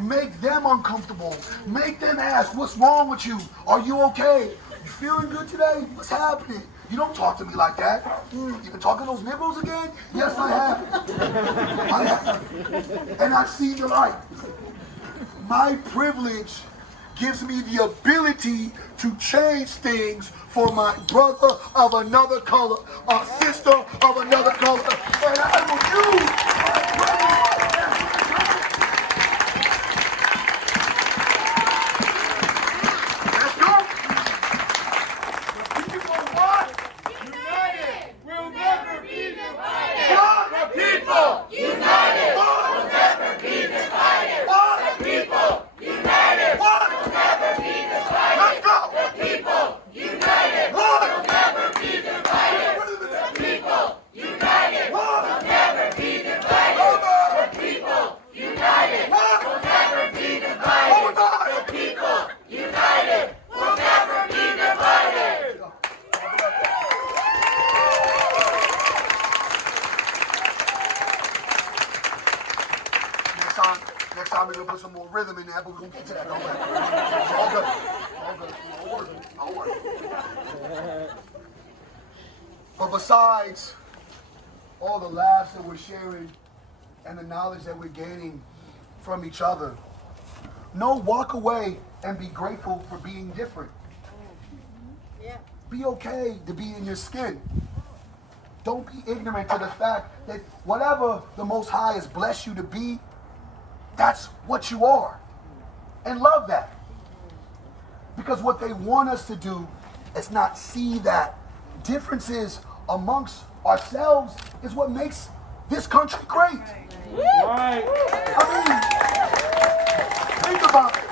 Make them uncomfortable. Make them ask, what's wrong with you? Are you okay? You feeling good today? What's happening? You don't talk to me like that. You been talking those nipples again? Yes, I have. I have. And I've seen the light. My privilege gives me the ability to change things for my brother of another color, a sister of another color. And I will use my privilege. Let's go. The people what? United will never be divided. What? The people united will never be divided. What? The people united will never be divided. Let's go. The people united will never be divided. The people united will never be divided. The people united will never be divided. The people united will never be divided. Next time we're gonna put some more rhythm in there, but we're gonna get to that. Don't worry. It's all good. All good. All work. But besides all the laughs that we're sharing and the knowledge that we're gaining from each other, walk away and be grateful for being different. Yeah. Be okay to be in your skin. Don't be ignorant to the fact that whatever the Most High has blessed you to be, that's what you are. And love that. Because what they want us to do is not see that differences amongst ourselves is what makes this country great. Right. I mean, think about it.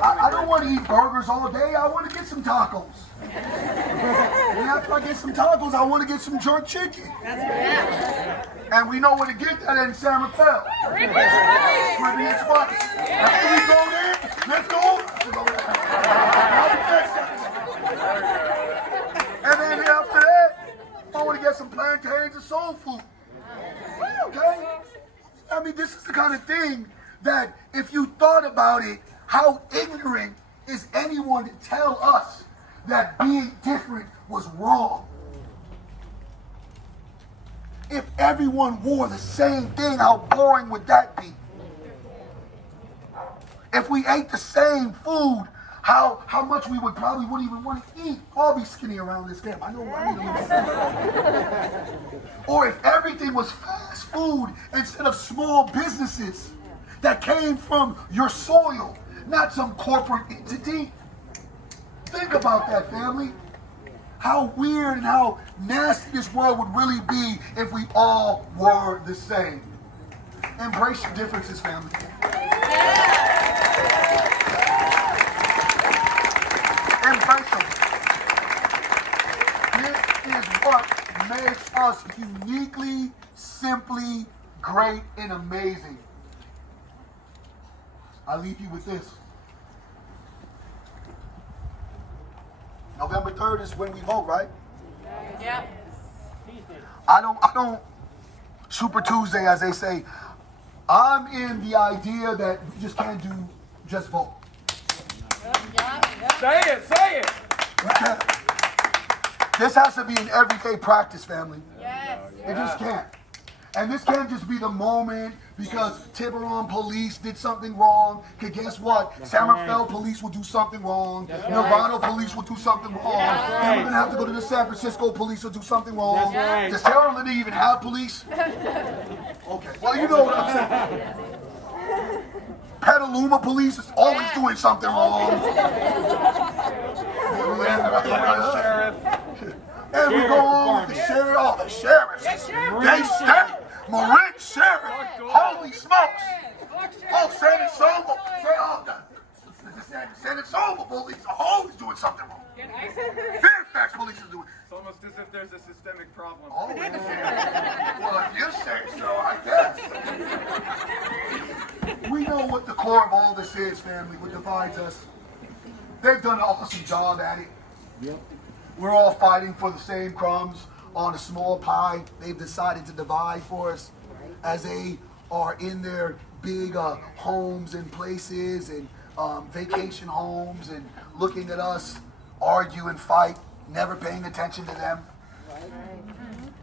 I don't want to eat burgers all day. I want to get some tacos. And after I get some tacos, I want to get some jerk chicken. And we know where to get that in San Rafael. Caribbean Spice. After we go there, let's go. And then after that, I want to get some plantains and soul food. Okay? I mean, this is the kind of thing that if you thought about it, how ignorant is anyone to tell us that being different was wrong? If everyone wore the same thing, how boring would that be? If we ate the same food, how much we probably wouldn't even want to eat. I'll be skinny around this camp. I know I need to lose. Or if everything was fast food instead of small businesses that came from your soil, not some corporate entity. Think about that, family. How weird and how nasty this world would really be if we all were the same. Embrace your differences, family. Embrace them. This is what makes us uniquely, simply great and amazing. I leave you with this. November 3rd is when we vote, right? Yeah. I don't Super Tuesday, as they say. I'm in the idea that we just can't do just vote. Say it. We can't. This has to be an everyday practice, family. Yes. It just can't. And this can't just be the moment because Tiburon Police did something wrong. Because guess what? Summerfeld Police will do something wrong. Nirvana Police will do something wrong. Then we're going to have to go to the San Francisco Police will do something wrong. Does Carolina even have police? Okay. Well, you know what I'm saying. Petaluma Police is always doing something wrong. And we go on with the sheriff. Oh, the sheriff. They stay. Marin Sheriff. Holy smokes. Oh, San Antonio. San Antonio Police are always doing something wrong. Fairfax Police is doing. It's almost as if there's a systemic problem. Oh, yeah. Well, if you say so, I guess. We know what the core of all this is, family, what divides us. They've done an awesome job at it. Yep. We're all fighting for the same crumbs on a small pie. They've decided to divide for us as they are in their big homes and places and vacation homes and looking at us argue and fight, never paying attention to them.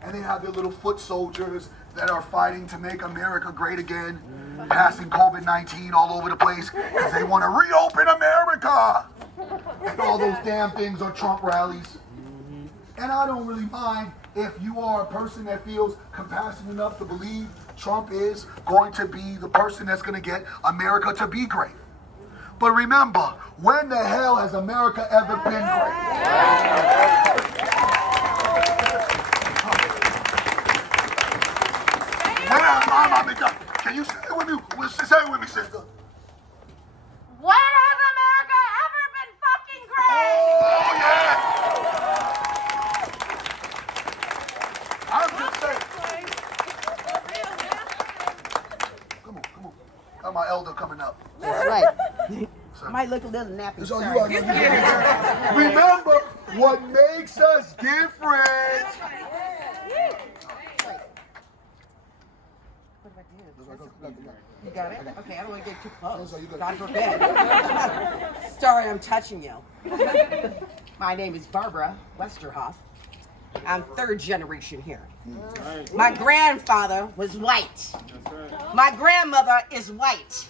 And they have their little foot soldiers that are fighting to make America great again, passing COVID-19 all over the place because they want to reopen America. And all those damn things are Trump rallies. And I don't really mind if you are a person that feels compassionate enough to believe Trump is going to be the person that's going to get America to be great. But remember, when the hell has America ever been great? Can you say it with me? Say it with me, sister. When has America ever been fucking great? Oh, yeah. I'm just saying. Come on. Got my elder coming up. That's right. I might look a little nappy. That's all Sorry. you are. Remember what makes us different. What do I do? You got it? Okay, I don't want to get too close. No, you got God it. forbid. Sorry, I'm touching you. My name is Barbara Westerhoff. I'm third generation here. My grandfather was white. My grandmother is white.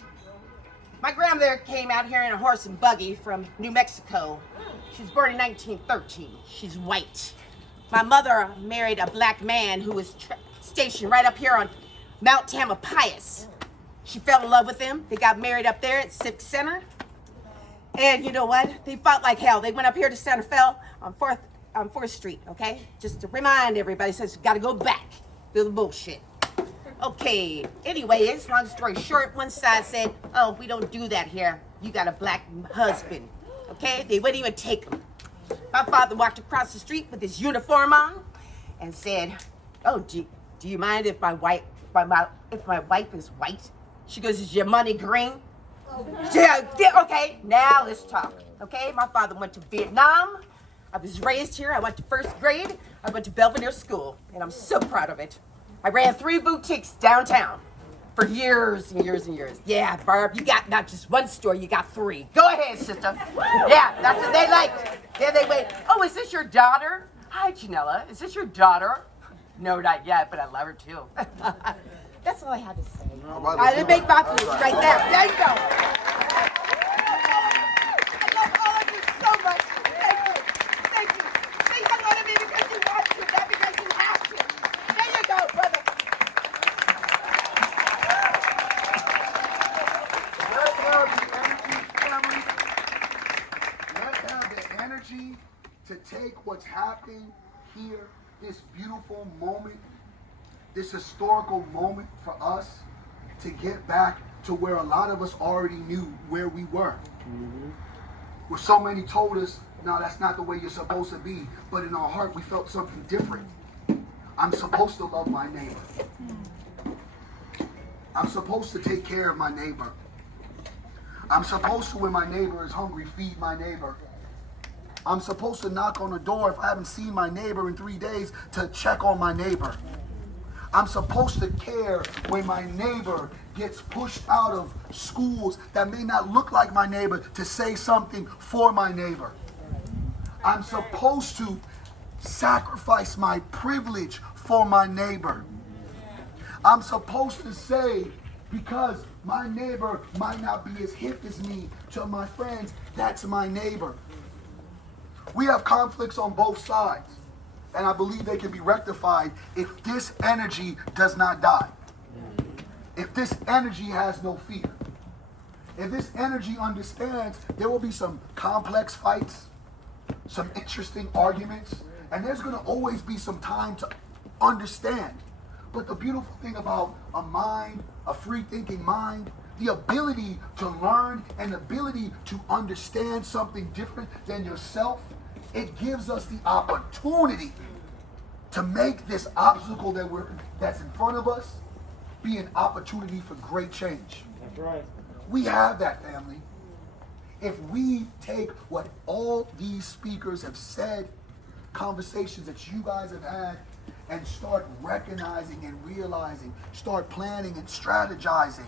My grandmother came out here in a horse and buggy from New Mexico. She was born in 1913. She's white. My mother married a black man who was stationed right up here on Mount Tamalpais. She fell in love with him. They got married up there at Civic Center. And you know what? They fought like hell. They went up here to Santa Fe on 4th Street, okay? Just to remind everybody, says, got to go back to the bullshit. Okay, anyways, long story short, one side said, oh, we don't do that here. You got a black husband, okay? They wouldn't even take him. My father walked across the street with his uniform on and said, oh, do you mind if my wife is white? She goes, is your money green? Yeah, okay, now let's talk, okay? My father went to Vietnam. I was raised here. I went to first grade. I went to Belvedere School, and I'm so proud of it. I ran 3 boutiques downtown. for years and years and years. Yeah, Barb, you got not just one story, you got 3. Go ahead, sister. Yeah, that's what they like. Yeah, they wait. Oh, is this your daughter? Hi, Janella. Is this your daughter? No, not yet, but I love her too. That's all I had to say. I didn't make my piece right there. There you go. I love all of you so much. Thank you. Thank you. Say hello to me because you want to, not because you have to. There you go, brother. Let's have the energy, family. Let's have the energy to take what's happening here, this beautiful moment, this historical moment for us to get back to where a lot of us already knew where we were. Where so many told us, no, that's not the way you're supposed to be. But in our heart, we felt something different. I'm supposed to love my neighbor. I'm supposed to take care of my neighbor. I'm supposed to, when my neighbor is hungry, feed my neighbor. I'm supposed to knock on the door if I haven't seen my neighbor in 3 days to check on my neighbor. I'm supposed to care when my neighbor gets pushed out of schools that may not look like my neighbor to say something for my neighbor. I'm supposed to sacrifice my privilege for my neighbor. I'm supposed to say, because my neighbor might not be as hip as me, to my friends, that's my neighbor. We have conflicts on both sides, and I believe they can be rectified if this energy does not die. If this energy has no fear. If this energy understands there will be some complex fights, some interesting arguments, and there's going to always be some time to understand. But the beautiful thing about a mind, a free-thinking mind, the ability to learn and the ability to understand something different than yourself, it gives us the opportunity to make this obstacle that's in front of us be an opportunity for great change. That's right. We have that, family. If we take what all these speakers have said, conversations that you guys have had, and start recognizing and realizing, start planning and strategizing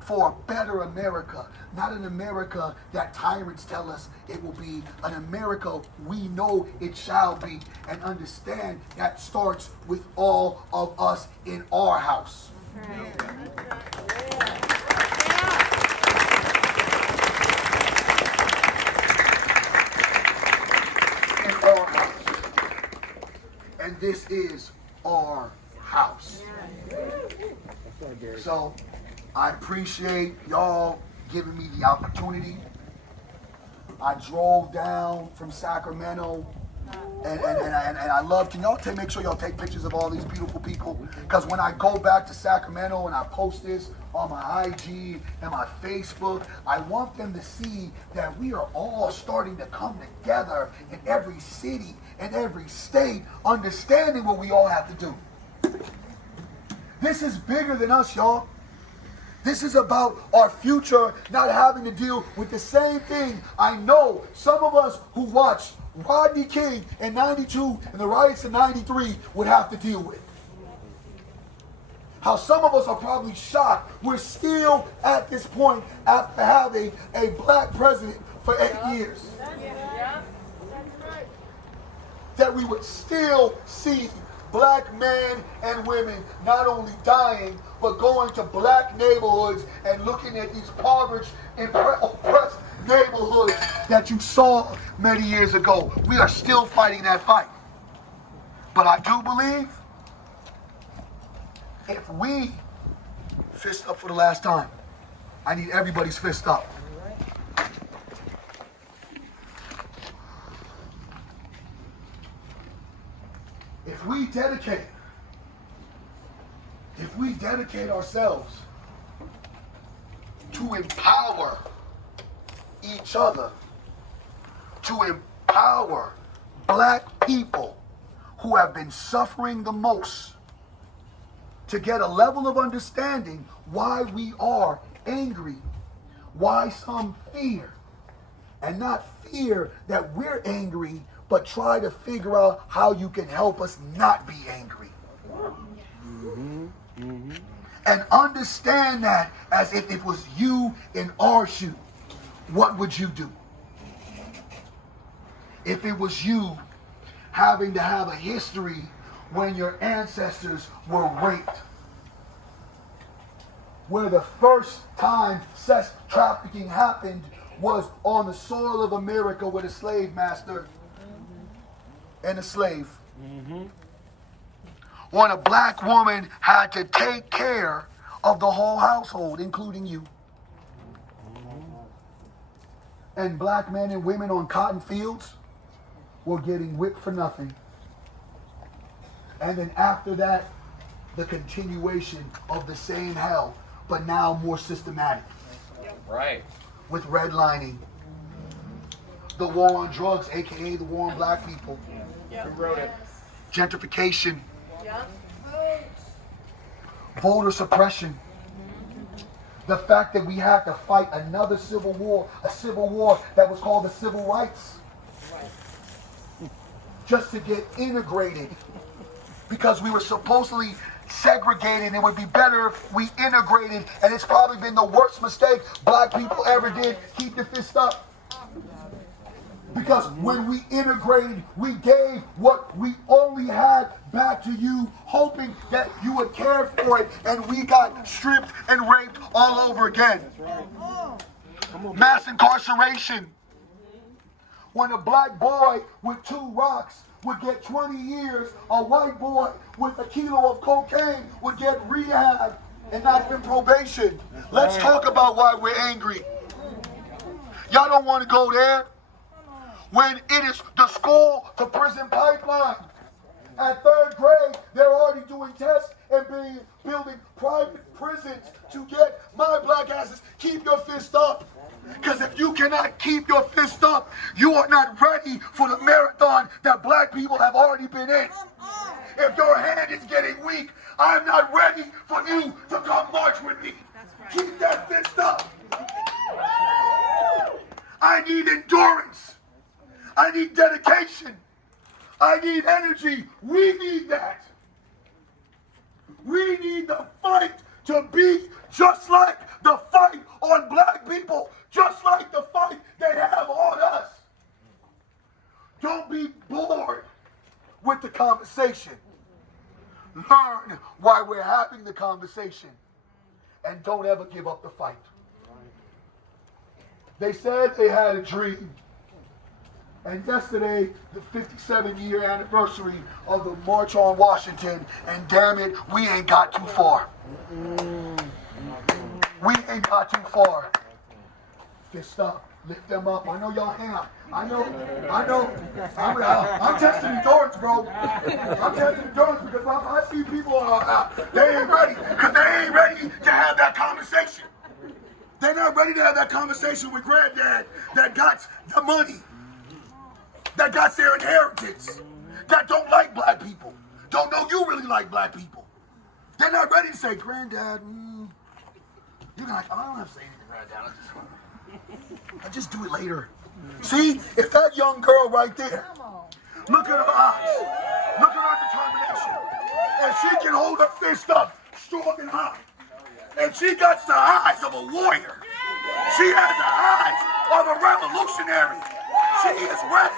for a better America, not an America that tyrants tell us it will be, an America we know it shall be, and understand that starts with all of us in our house. In our house. And this is our house. So I appreciate y'all giving me the opportunity. I drove down from Sacramento, and I love, can y'all make sure y'all take pictures of all these beautiful people? Because when I go back to Sacramento and I post this on my IG and my Facebook, I want them to see that we are all starting to come together in every city and every state, understanding what we all have to do. This is bigger than us, y'all. This is about our future not having to deal with the same thing I know some of us who watched Rodney King in 92 and the riots in 93 would have to deal with. How some of us are probably shocked we're still at this point after having a black president for 8 years. That we would still see black men and women not only dying, but going to black neighborhoods and looking at these impoverished, oppressed neighborhoods that you saw many years ago. We are still fighting that fight. But I do believe if we fist up for the last time, I need everybody's fist up. If we dedicate ourselves to empower each other, to empower black people who have been suffering the most, to get a level of understanding why we are angry, why some fear, and not fear that we're angry, but try to figure out how you can help us not be angry. and understand that as if it was you in our shoe, what would you do? If it was you having to have a history when your ancestors were raped, where the first time sex trafficking happened was on the soil of America with a slave master and a slave. When a black woman had to take care of the whole household, including you. And black men and women on cotton fields were getting whipped for nothing. And then after that, the continuation of the same hell, but now more systematic. Right. With redlining. The war on drugs, aka the war on black people. Who wrote it? Gentrification. Voter suppression. The fact that we had to fight another civil war, a civil war that was called the Civil Rights, just to get integrated, because we were supposedly segregated. It would be better if we integrated, and it's probably been the worst mistake black people ever did. Keep your fist up. Because when we integrated, we gave what we only had back to you, hoping that you would care for it, and we got stripped and raped all over again. Mass incarceration. When a black boy with 2 rocks would get 20 years, a white boy with a kilo of cocaine would get rehab and not even probation. Let's talk about why we're angry. Y'all don't want to go there. When it is the school to prison pipeline. At 3rd grade, they're already doing tests and building private prisons to get my black asses. Keep your fist up. Because if you cannot keep your fist up, you are not ready for the marathon that black people have already been in. If your hand is getting weak, I'm not ready for you to come march with me. Keep that fist up. I need endurance. I need dedication. I need energy. We need that. We need the fight to be just like the fight on black people, just like the fight they have on us. Don't be bored with the conversation. Learn why we're having the conversation, and don't ever give up the fight. They said they had a dream. And yesterday, the 57-year anniversary of the March on Washington, and damn it, we ain't got too far. We ain't got too far. Fist up, lift them up. I know y'all have. I know. I'm testing endurance, bro. I'm testing endurance because I see people, they ain't ready. Because they ain't ready to have that conversation. They're not ready to have that conversation with granddad that got the money, that got their inheritance, that don't like black people, don't know you really like black people. They're not ready to say, granddad, you're like, oh, I don't have to say anything to granddad. I just do it later. See, if that young girl right there, look at her eyes, look at her determination, and she can hold her fist up strong and high, and she got the eyes of a warrior. She has the eyes of a revolutionary. She is ready.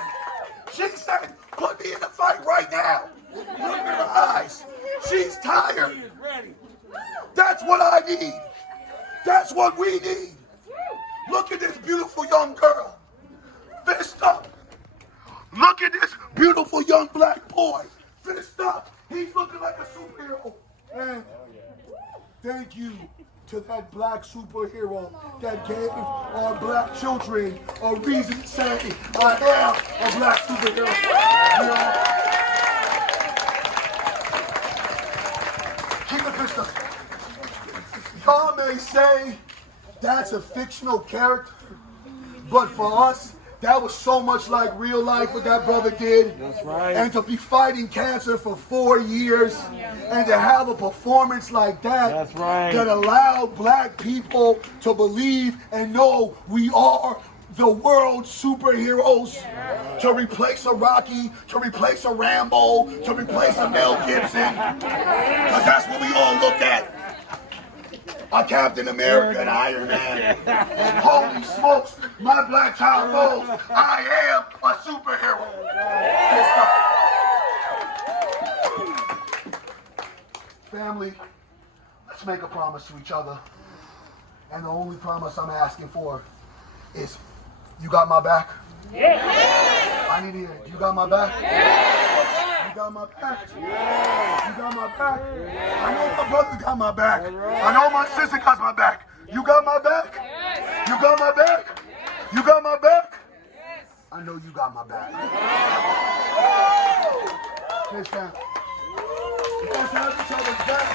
She said, put me in the fight right now. Look at her eyes. She's tired. That's what I need. That's what we need. Look at this beautiful young girl. Fist up. Look at this beautiful young black boy. Fist up. He's looking like a superhero. And thank you to that black superhero that gave our black children a reason to say, I am a black superhero. Keep the fist up. Y'all may say that's a fictional character, but for us, that was so much like real life what that brother did. That's right. And to be fighting cancer for 4 years and to have a performance like that, that's right, that allowed black people to believe and know we are the world's superheroes, to replace a Rocky, to replace a Rambo, to replace a Mel Gibson, because that's what we all look at. a Captain America and Iron Man. Holy smokes, my black child knows I am a superhero. Family, let's make a promise to each other. And the only promise I'm asking for is, you got my back? Yeah. I need to hear, you got my back? Yeah. You got my back? Yeah. You got my back? Yeah. I know my brother got my back. I know my sister got my back. You got my back? Yes. You got my back? Yes. You got my back? Yes. I know you got my back. Yes, fam. Let's have each other's back.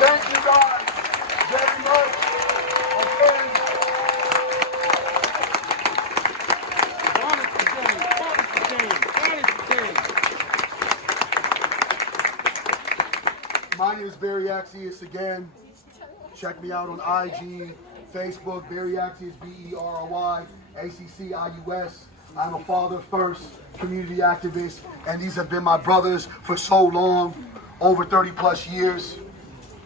Thank you guys very much. Again. My name is Barry Accius again. Check me out on IG, Facebook, Barry Accius, BERRY, ACCIUS. I'm a father first, community activist, and these have been my brothers for so long, over 30 plus years,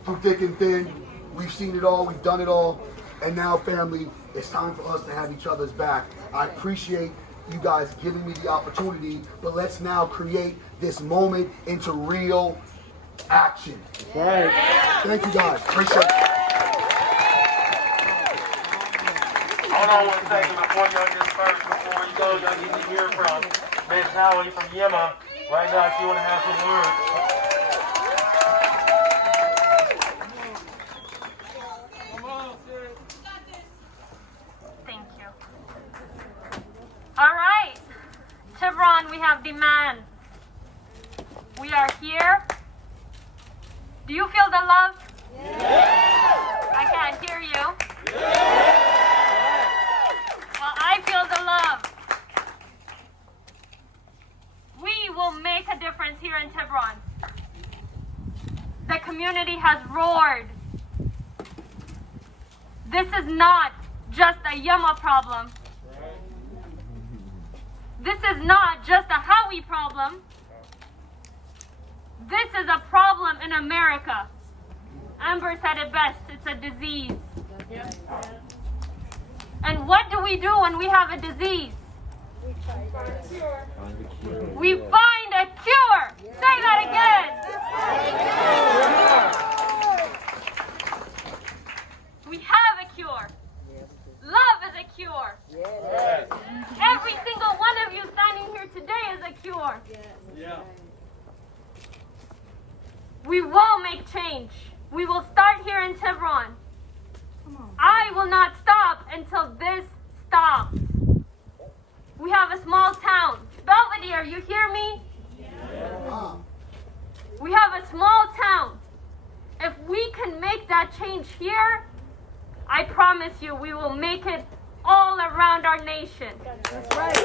through thick and thin. We've seen it all, we've done it all, and now family, it's time for us to have each other's back. I appreciate you guys giving me the opportunity, but let's now create this moment into real action. Right. Thank you guys, appreciate it. Hold on one second before y'all get started. Before you go, y'all need to hear from Miss Hawi from Yema right now if you want to have some words. Thank you. All right. Tiburon, we have demands. We are here. Do you feel the love? Yeah. I can't hear you. Yeah. Well, I feel the love. We will make a difference here in Tiburon. The community has roared. This is not just a Yema problem. This is not just a Hawi problem. This is a problem in America. Amber said it best, it's a disease. And what do we do when we have a disease? We find a cure. Say that again. We have a cure. Love is a cure. Every single one of you standing here today is a cure. We will make change. We will start here in Tiburon. I will not stop until this stops. We have a small town. Belvedere, you hear me? Yeah. We have a small town. If we can make that change here, I promise you we will make it all around our nation. That's right. We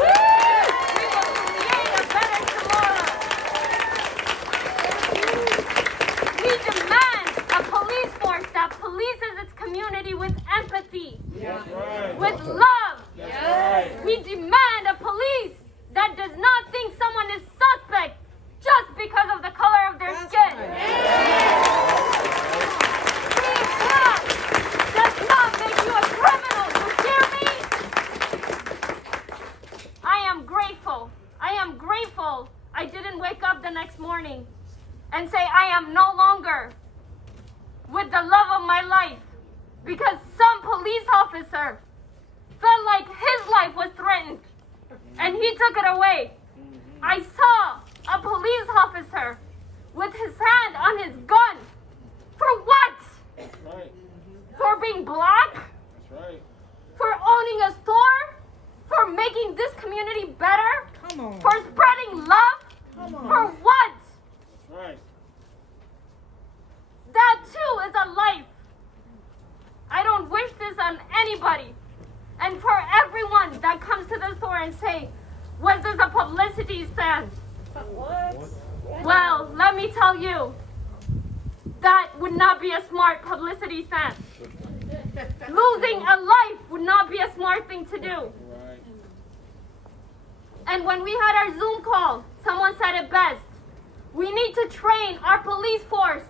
will create a better tomorrow. We demand a police force that polices its community with empathy, with love. We demand a police that does not think someone is suspect just because of the color of their skin. Being black does not make you a criminal. You hear me? I am grateful. I am grateful I didn't wake up the next morning and say I am no longer with the love of my life because some police officer felt like his life was threatened and he took it away. I saw a police officer with his hand on his gun. For what? For being black? For owning a store? For making this community better? For spreading love? For what? That too is a life. I don't wish this on anybody. And for everyone that comes to the store and say, was this a publicity stunt? What? Well, let me tell you, that would not be a smart publicity stunt. Losing a life would not be a smart thing to do. And when we had our Zoom call, someone said it best. We need to train our police force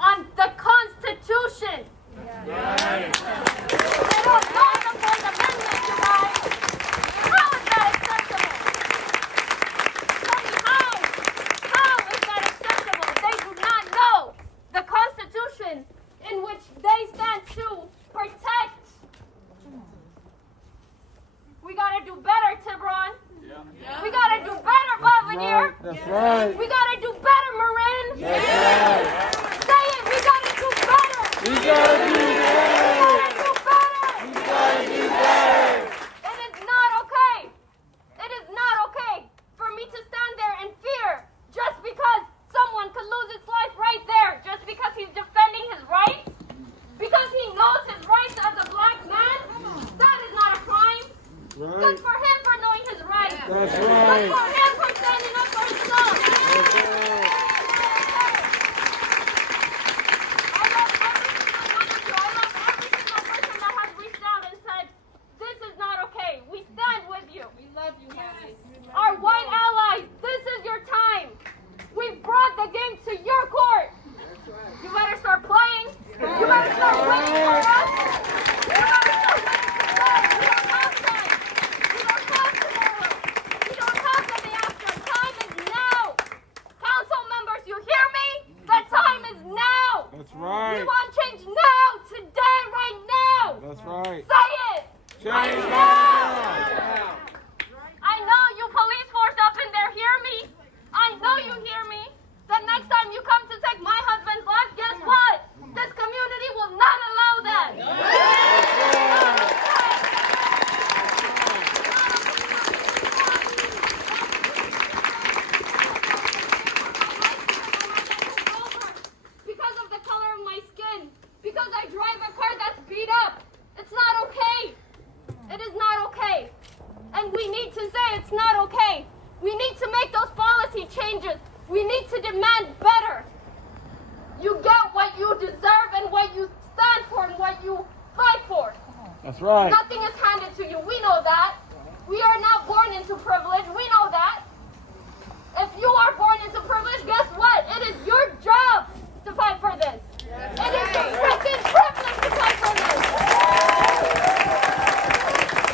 on the Constitution. They don't know the Fourth Amendment, you guys. How is that acceptable? Tell me how? How is that acceptable? They do not know the Constitution in which they stand to protect. We gotta do better, Tiburon. We gotta do better, Belvedere. That's right. We gotta do better, Marin. That's right. Say it, we gotta do better. We gotta do better. We gotta do better. It is not okay. It is not okay for me to stand there in fear just because someone could lose his life right there, just because he's defending his rights, because he knows his rights as a black man. That is not a crime. Right. Good for him for knowing his rights. That's Good right. for him for standing up for himself. That's right. I love every single one of you. I love every single person that has reached out and said, this is not okay. We stand with you. We love you, Hawi. Our white allies, this is your time. We brought the game to your court. You better start playing. You better start winning for us. You better start winning for us. We don't have time. We don't have tomorrow. We don't have the day after. Time is now. Council members, you hear me? The time is now. That's We right. want change now, today, right now. That's right. Say it. Right Change now. I know you police force up in there hear me. I know you hear me. The next time you come to take my husband's life, guess what? This community will not allow that. Because of the color of my skin. Because I drive a car that's beat up. It's not okay. It is not okay. And we need to say it's not okay. We need to make those policy changes. We need to demand better. You get what you deserve and what you stand for and what you fight for. That's right. Nothing is handed to you. We know that. We are not born into privilege. We know that. If you are born into privilege, guess what? It is your job to fight for this. It is your freaking privilege to fight for this.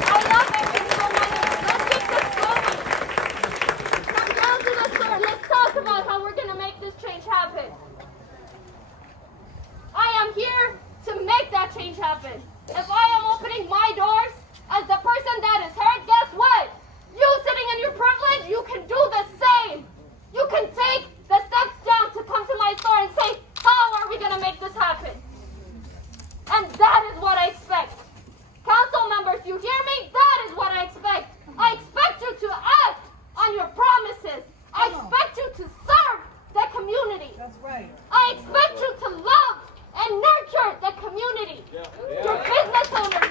I love every single one of you. Let's keep this going. Come down to the floor. Let's talk about how we're going to make this change happen. I am here to make that change happen. If I am opening my doors as the person that is hurt, guess what? You sitting in your privilege, you can do the same. You can take the steps down to come to my store and say, how are we going to make this happen? And that is what I expect. Council members, you hear me? That is what I expect. I expect you to act on your promises. I expect you to serve the community. That's right. I expect you to love and nurture the community. Your business owners,